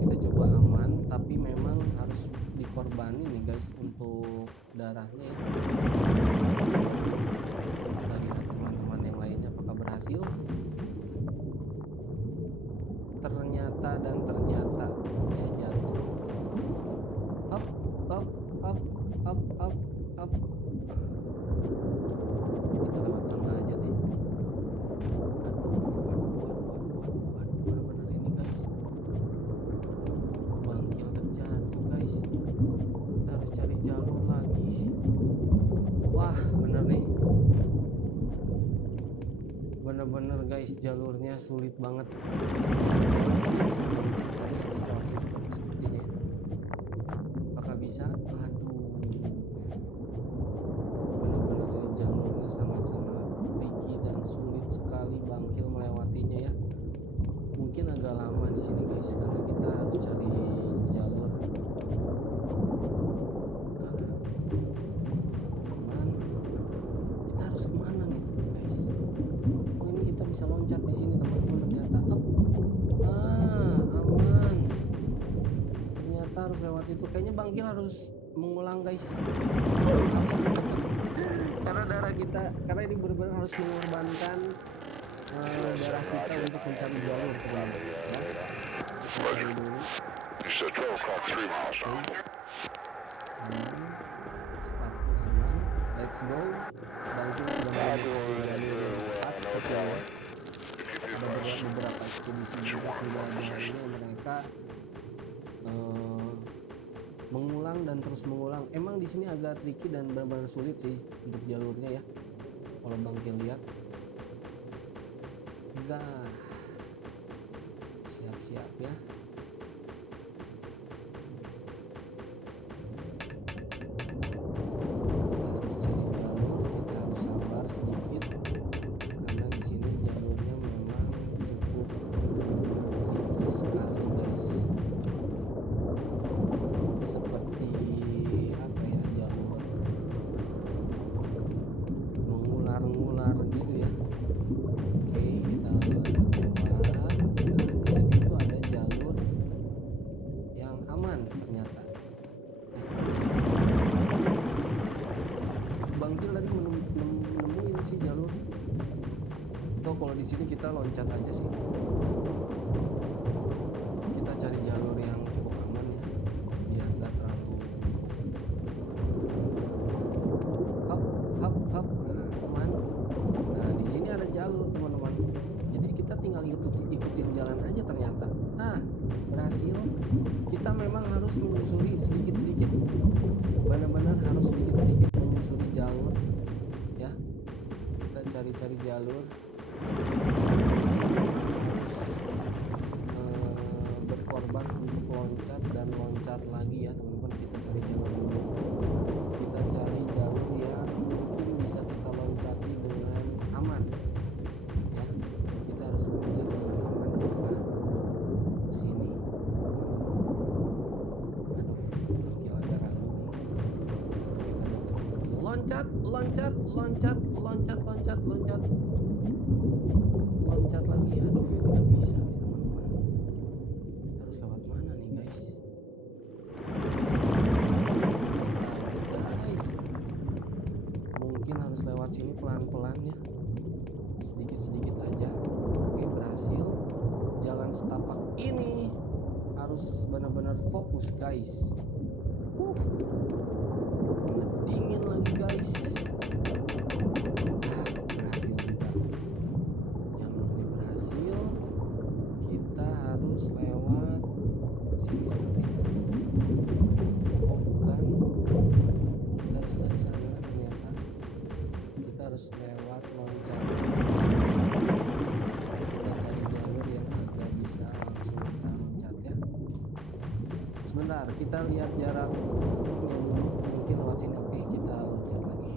Kita coba aman, tapi memang harus dikorbanin nih guys untuk darahnya ya. Coba kita lihat teman-teman yang lainnya apakah berhasil. Ternyata dan ternyata ya jatuh. Up, up, up, up, up, up. Kita lewat tangga aja deh. Bener-bener ini guys. Bangkil terjatuh guys. Kita harus cari jalur lagi. Wah, bener nih. Bener-bener guys, jalurnya sulit banget. Jalur sih bangkil tadi harus lewat situ bagus sepertinya. Apakah bisa? Aduh. Bener-bener ini jalurnya sangat-sangat tricky dan sulit sekali bangkil melewatinya ya. Mungkin agak lama di sini guys karena kita harus cari jalur. Nah, aman. Kita harus kemana nih guys? Oh, ini kita bisa loncat di sini teman-teman ternyata. Up. Ah, aman. Ternyata harus lewat situ. Kayaknya bangkil harus mengulang guys. Maaf. Karena darah kita, karena ini benar-benar harus mengorbankan darah kita untuk mencari jalur teman-teman ya. Kita cari dulu. You said 12.3 miles now. Oke. Aman, sepatu aman, let's go. Bangkil sudah melewati jalur yang tepat sepertinya. Ada beberapa ekspedisi juga di dalamnya ini mereka mengulang dan terus mengulang. Emang di sini agak tricky dan benar-benar sulit sih untuk jalurnya ya. Kalau bangkil lihat. Dah. Siap-siap ya. Harus cari jalur, kita harus sabar sedikit karena di sini jalurnya memang cukup tricky sekali guys. Seperti apa ya, jalur mengular-ngular gitu ya. Oke, kita lewat. Nah, di sini tuh ada jalur yang aman ternyata. Bangkil tadi nemuin sih jalur. Tuh kalau di sini kita loncat aja sih. Kita cari jalur yang cukup aman ya, biar nggak terlalu hap aman. Nah di sini ada jalur teman-teman. Jadi kita tinggal ikutin jalan aja ternyata. Nah berhasil. Kita memang harus menyusuri sedikit-sedikit. Benar-benar harus sedikit-sedikit menyusuri jalur ya. Kita jalur berkorban untuk loncat dan loncat lagi ya teman-teman. Kita cari jalur dulu, kita cari jalur yang mungkin bisa kita loncati dengan aman ya. Kita harus loncat dengan aman. Apakah ke sini teman-teman? Aduh, gila, agak ragu nih. Coba kita lihat. Loncat, loncat, loncat, loncat, loncat, loncat, loncat lagi. Aduh, tidak bisa nih teman-teman. Kita harus lewat mana nih guys? Guys, mungkin harus lewat sini pelan-pelan ya, sedikit-sedikit aja. Oke, berhasil. Jalan setapak ini harus benar-benar fokus guys. Mana dingin lagi guys. Berhasil juga. Jalur ini berhasil. Kita harus lewat sini sepertinya. Oh bukan, kita harus dari sana ternyata. Kita harus lewat loncat lagi di sini. Kita cari jalur yang agak bisa langsung kita loncat ya. Sebentar, kita lihat jaraknya dulu. Mungkin lewat sini. Oke, kita loncat lagi.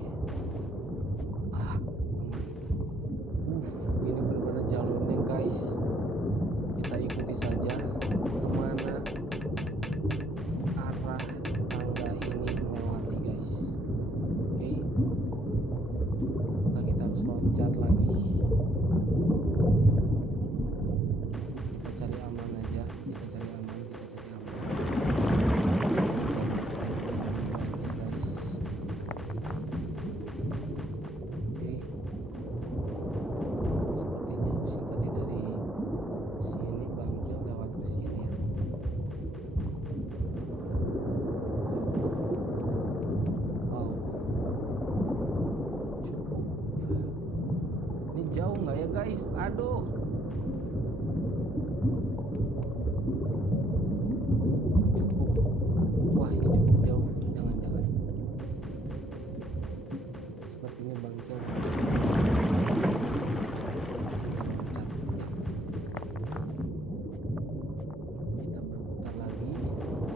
Aman. Ini benar-benar jalurnya guys. Kita ikuti saja kemana arah tangga ini melewati guys. Oke, maka kita harus loncat lagi. Kita cari aman aja. Kita cari aman. Kita cari aman. Guys. Oke. Sepertinya harusnya tadi dari sini bangkil lewat ke sini ya. Wow. Cukup. Ini jauh nggak ya guys? Aduh. Cukup. Wah, ini cukup jauh. Jangan-jangan. Sepertinya bangkil harus loncat. Kita berputar lagi.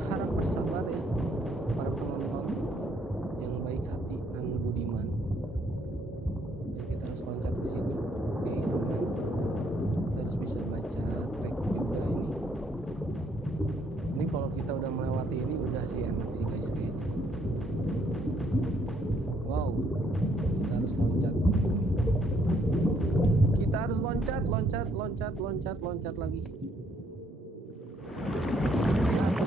Harap bersabar ya para penonton yang baik hati dan budiman. Dan kita harus loncat ke sini. Oke, aman. Kita harus bisa baca track juga ini. Ini kalau kita udah melewati ini udah sih enak sih guys kayaknya. Wow, kita harus loncat teman-teman. Kita harus loncat, loncat, loncat, loncat, loncat lagi. Satu.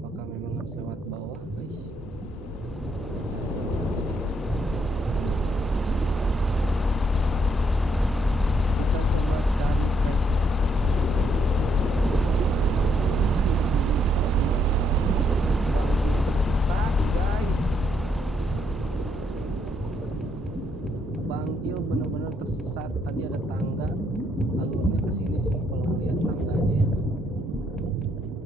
Apakah memang harus lewat bawah guys? Kita coba cari track. Tersesat guys. Bangkil benar-benar tersesat. Tadi ada tangga, alurnya ke sini sih kalau melihat tangganya ya.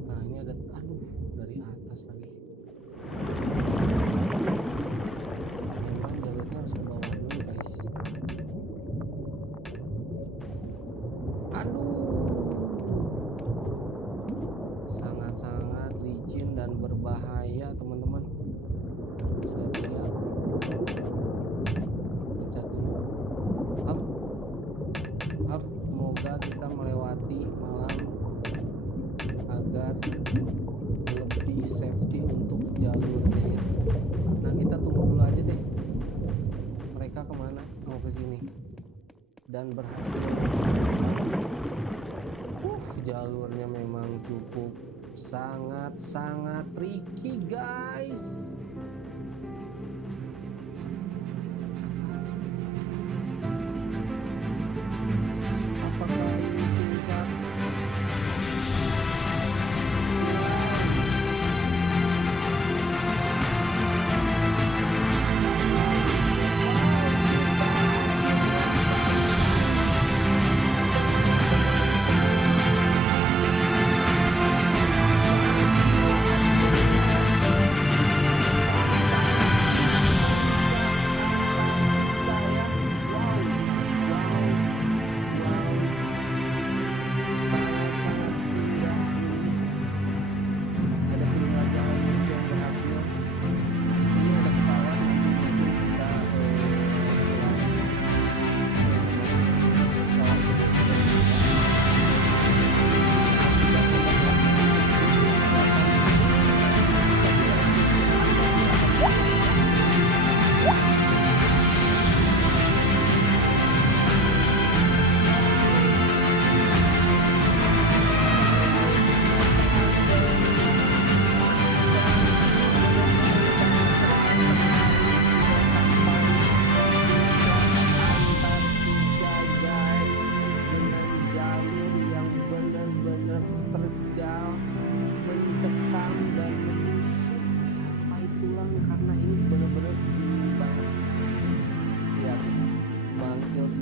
Nah ini ada, aduh, dari atas lagi. Memang jalurnya harus ke bawah dulu guys. Aduh, sangat-sangat licin dan berbahaya teman-teman. Siap-siap. Loncat dulu. Up. Up. Semoga kita melewati malam agar lebih safety untuk jalurnya ya. Nah kita tunggu dulu aja deh. Mereka kemana? Mau ke sini. Dan berhasil teman-teman. Jalurnya memang cukup sangat-sangat tricky guys. Apakah ini puncak?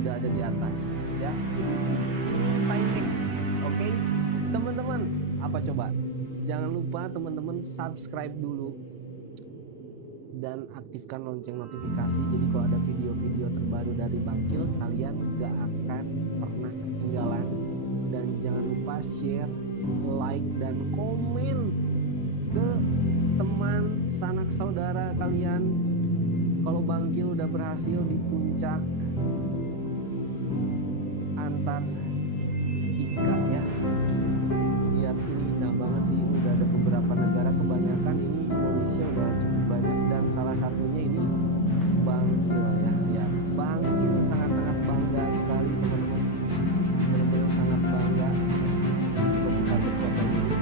sudah ada di atas ya. Ini Timex. Oke, teman-teman, apa coba? Jangan lupa teman-teman subscribe dulu dan aktifkan lonceng notifikasi. Jadi kalau ada video-video terbaru dari Bangkil, kalian gak akan pernah ketinggalan. Dan jangan lupa share, like, dan komen ke teman sanak saudara kalian kalau Bangkil udah berhasil di puncak Antartika ya. Lihat ini indah banget sih, ini udah ada beberapa negara, kebanyakan ini Indonesia udah cukup banyak, dan salah satunya ini Bangkil ya. Lihat, Bangkil sangat-sangat bangga sekali teman-teman, benar-benar sangat bangga. Coba kita berfoto dulu.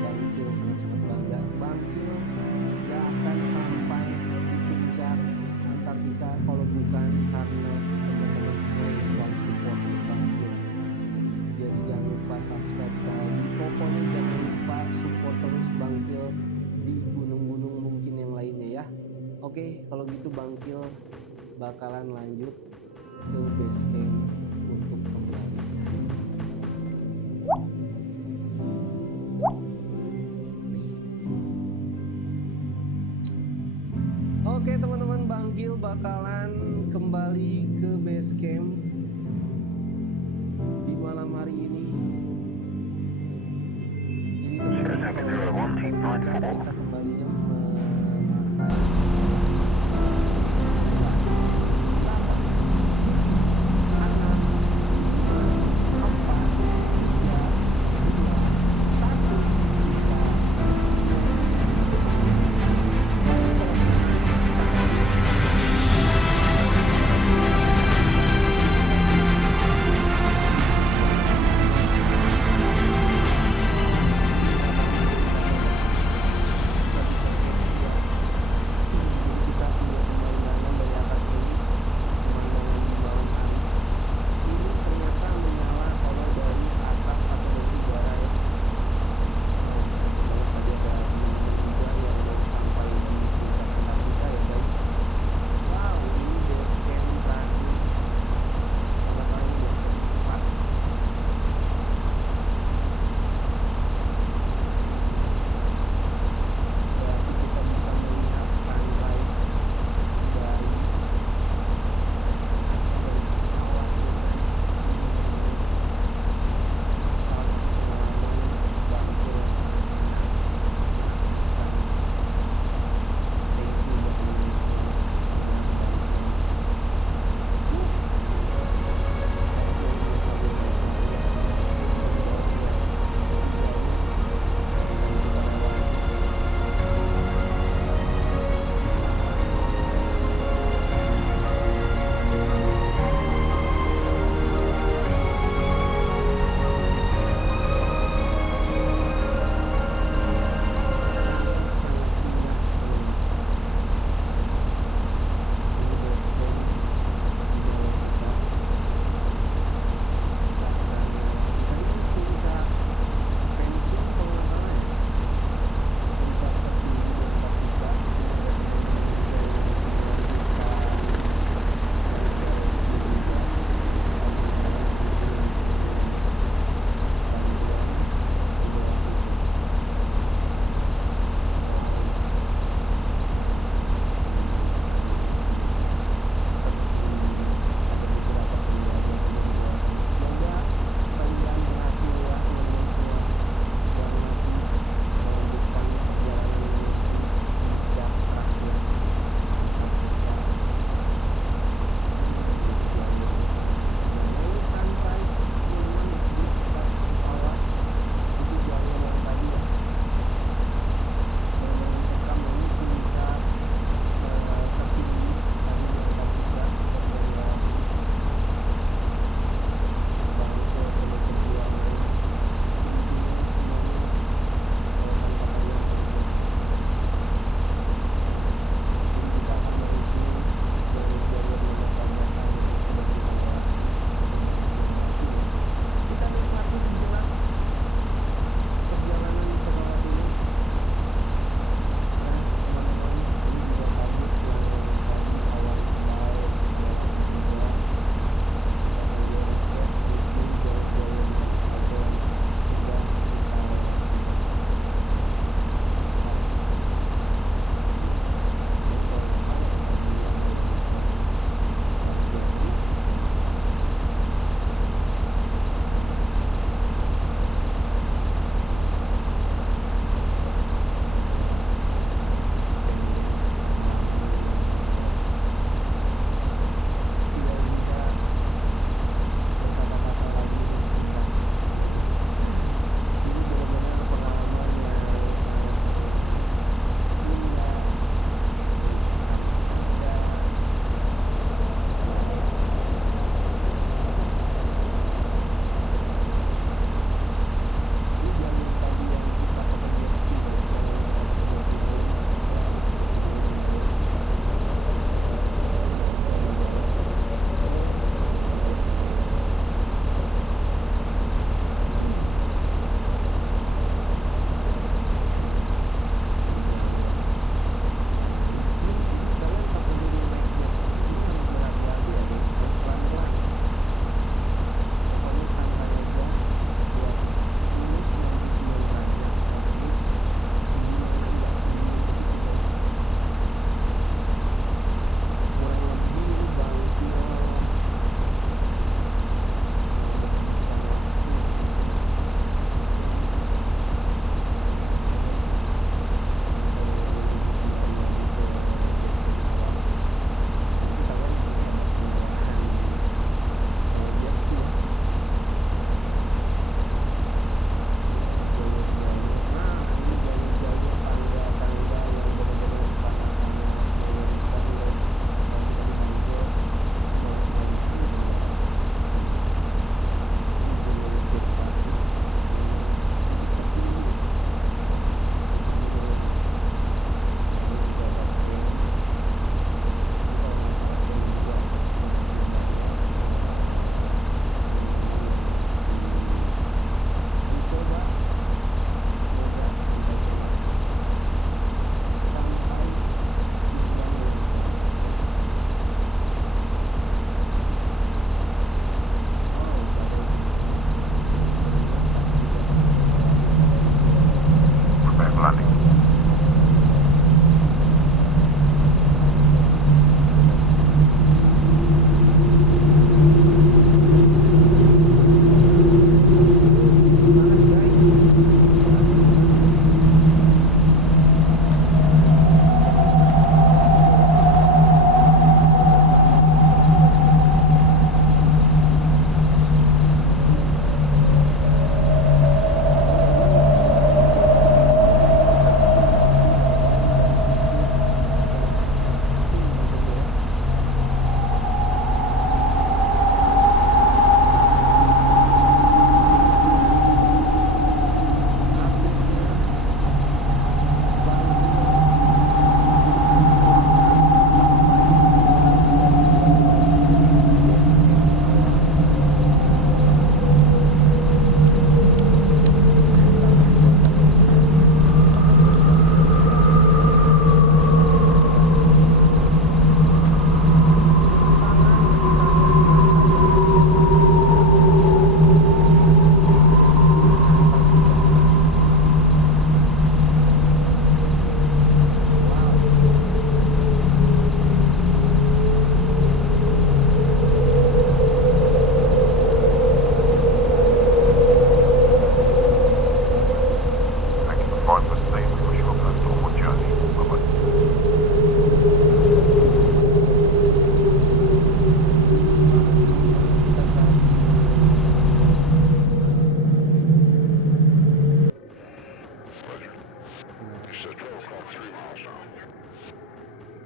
Bangkil sangat-sangat bangga. Bangkil gak akan sampai di puncak Antartika kalau bukan karena teman-teman semua yang selalu support Bangkil. Jadi jangan lupa subscribe sekali lagi. Pokoknya jangan lupa support terus Bangkil di gunung-gunung mungkin yang lainnya ya. Oke, kalau gitu Bangkil bakalan lanjut ke base camp untuk kembali. Oke teman-teman, Bangkil bakalan kembali ke base camp di malam hari ini. Jadi teman-teman, kalau udah sampai puncak kita kembalinya memakai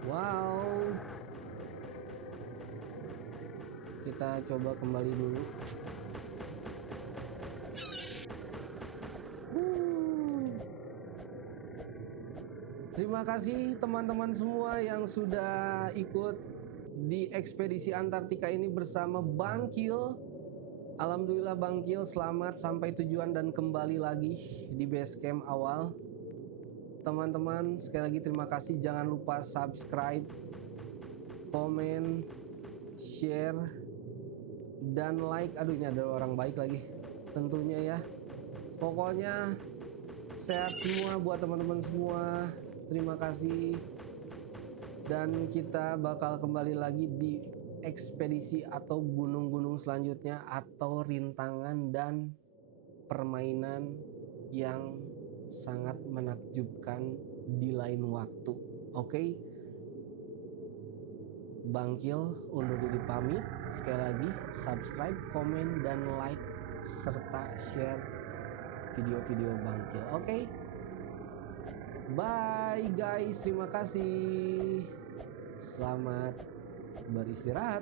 Wow. Kita coba kembali dulu. Terima kasih teman-teman semua yang sudah ikut di ekspedisi Antartika ini bersama Bang Kil. Alhamdulillah Bang Kil selamat sampai tujuan dan kembali lagi di base camp awal. Teman-teman sekali lagi terima kasih, jangan lupa subscribe, komen, share, dan like. Aduh ini ada orang baik lagi tentunya ya. Pokoknya sehat semua buat teman-teman semua. Terima kasih. Dan kita bakal kembali lagi di ekspedisi atau gunung-gunung selanjutnya, atau rintangan dan permainan yang sangat menakjubkan di lain waktu. Oke? Bang Kil undur diri pamit. Sekali lagi subscribe, komen, dan like serta share video-video Bang Kil. Oke? Bye guys, terima kasih. Selamat beristirahat.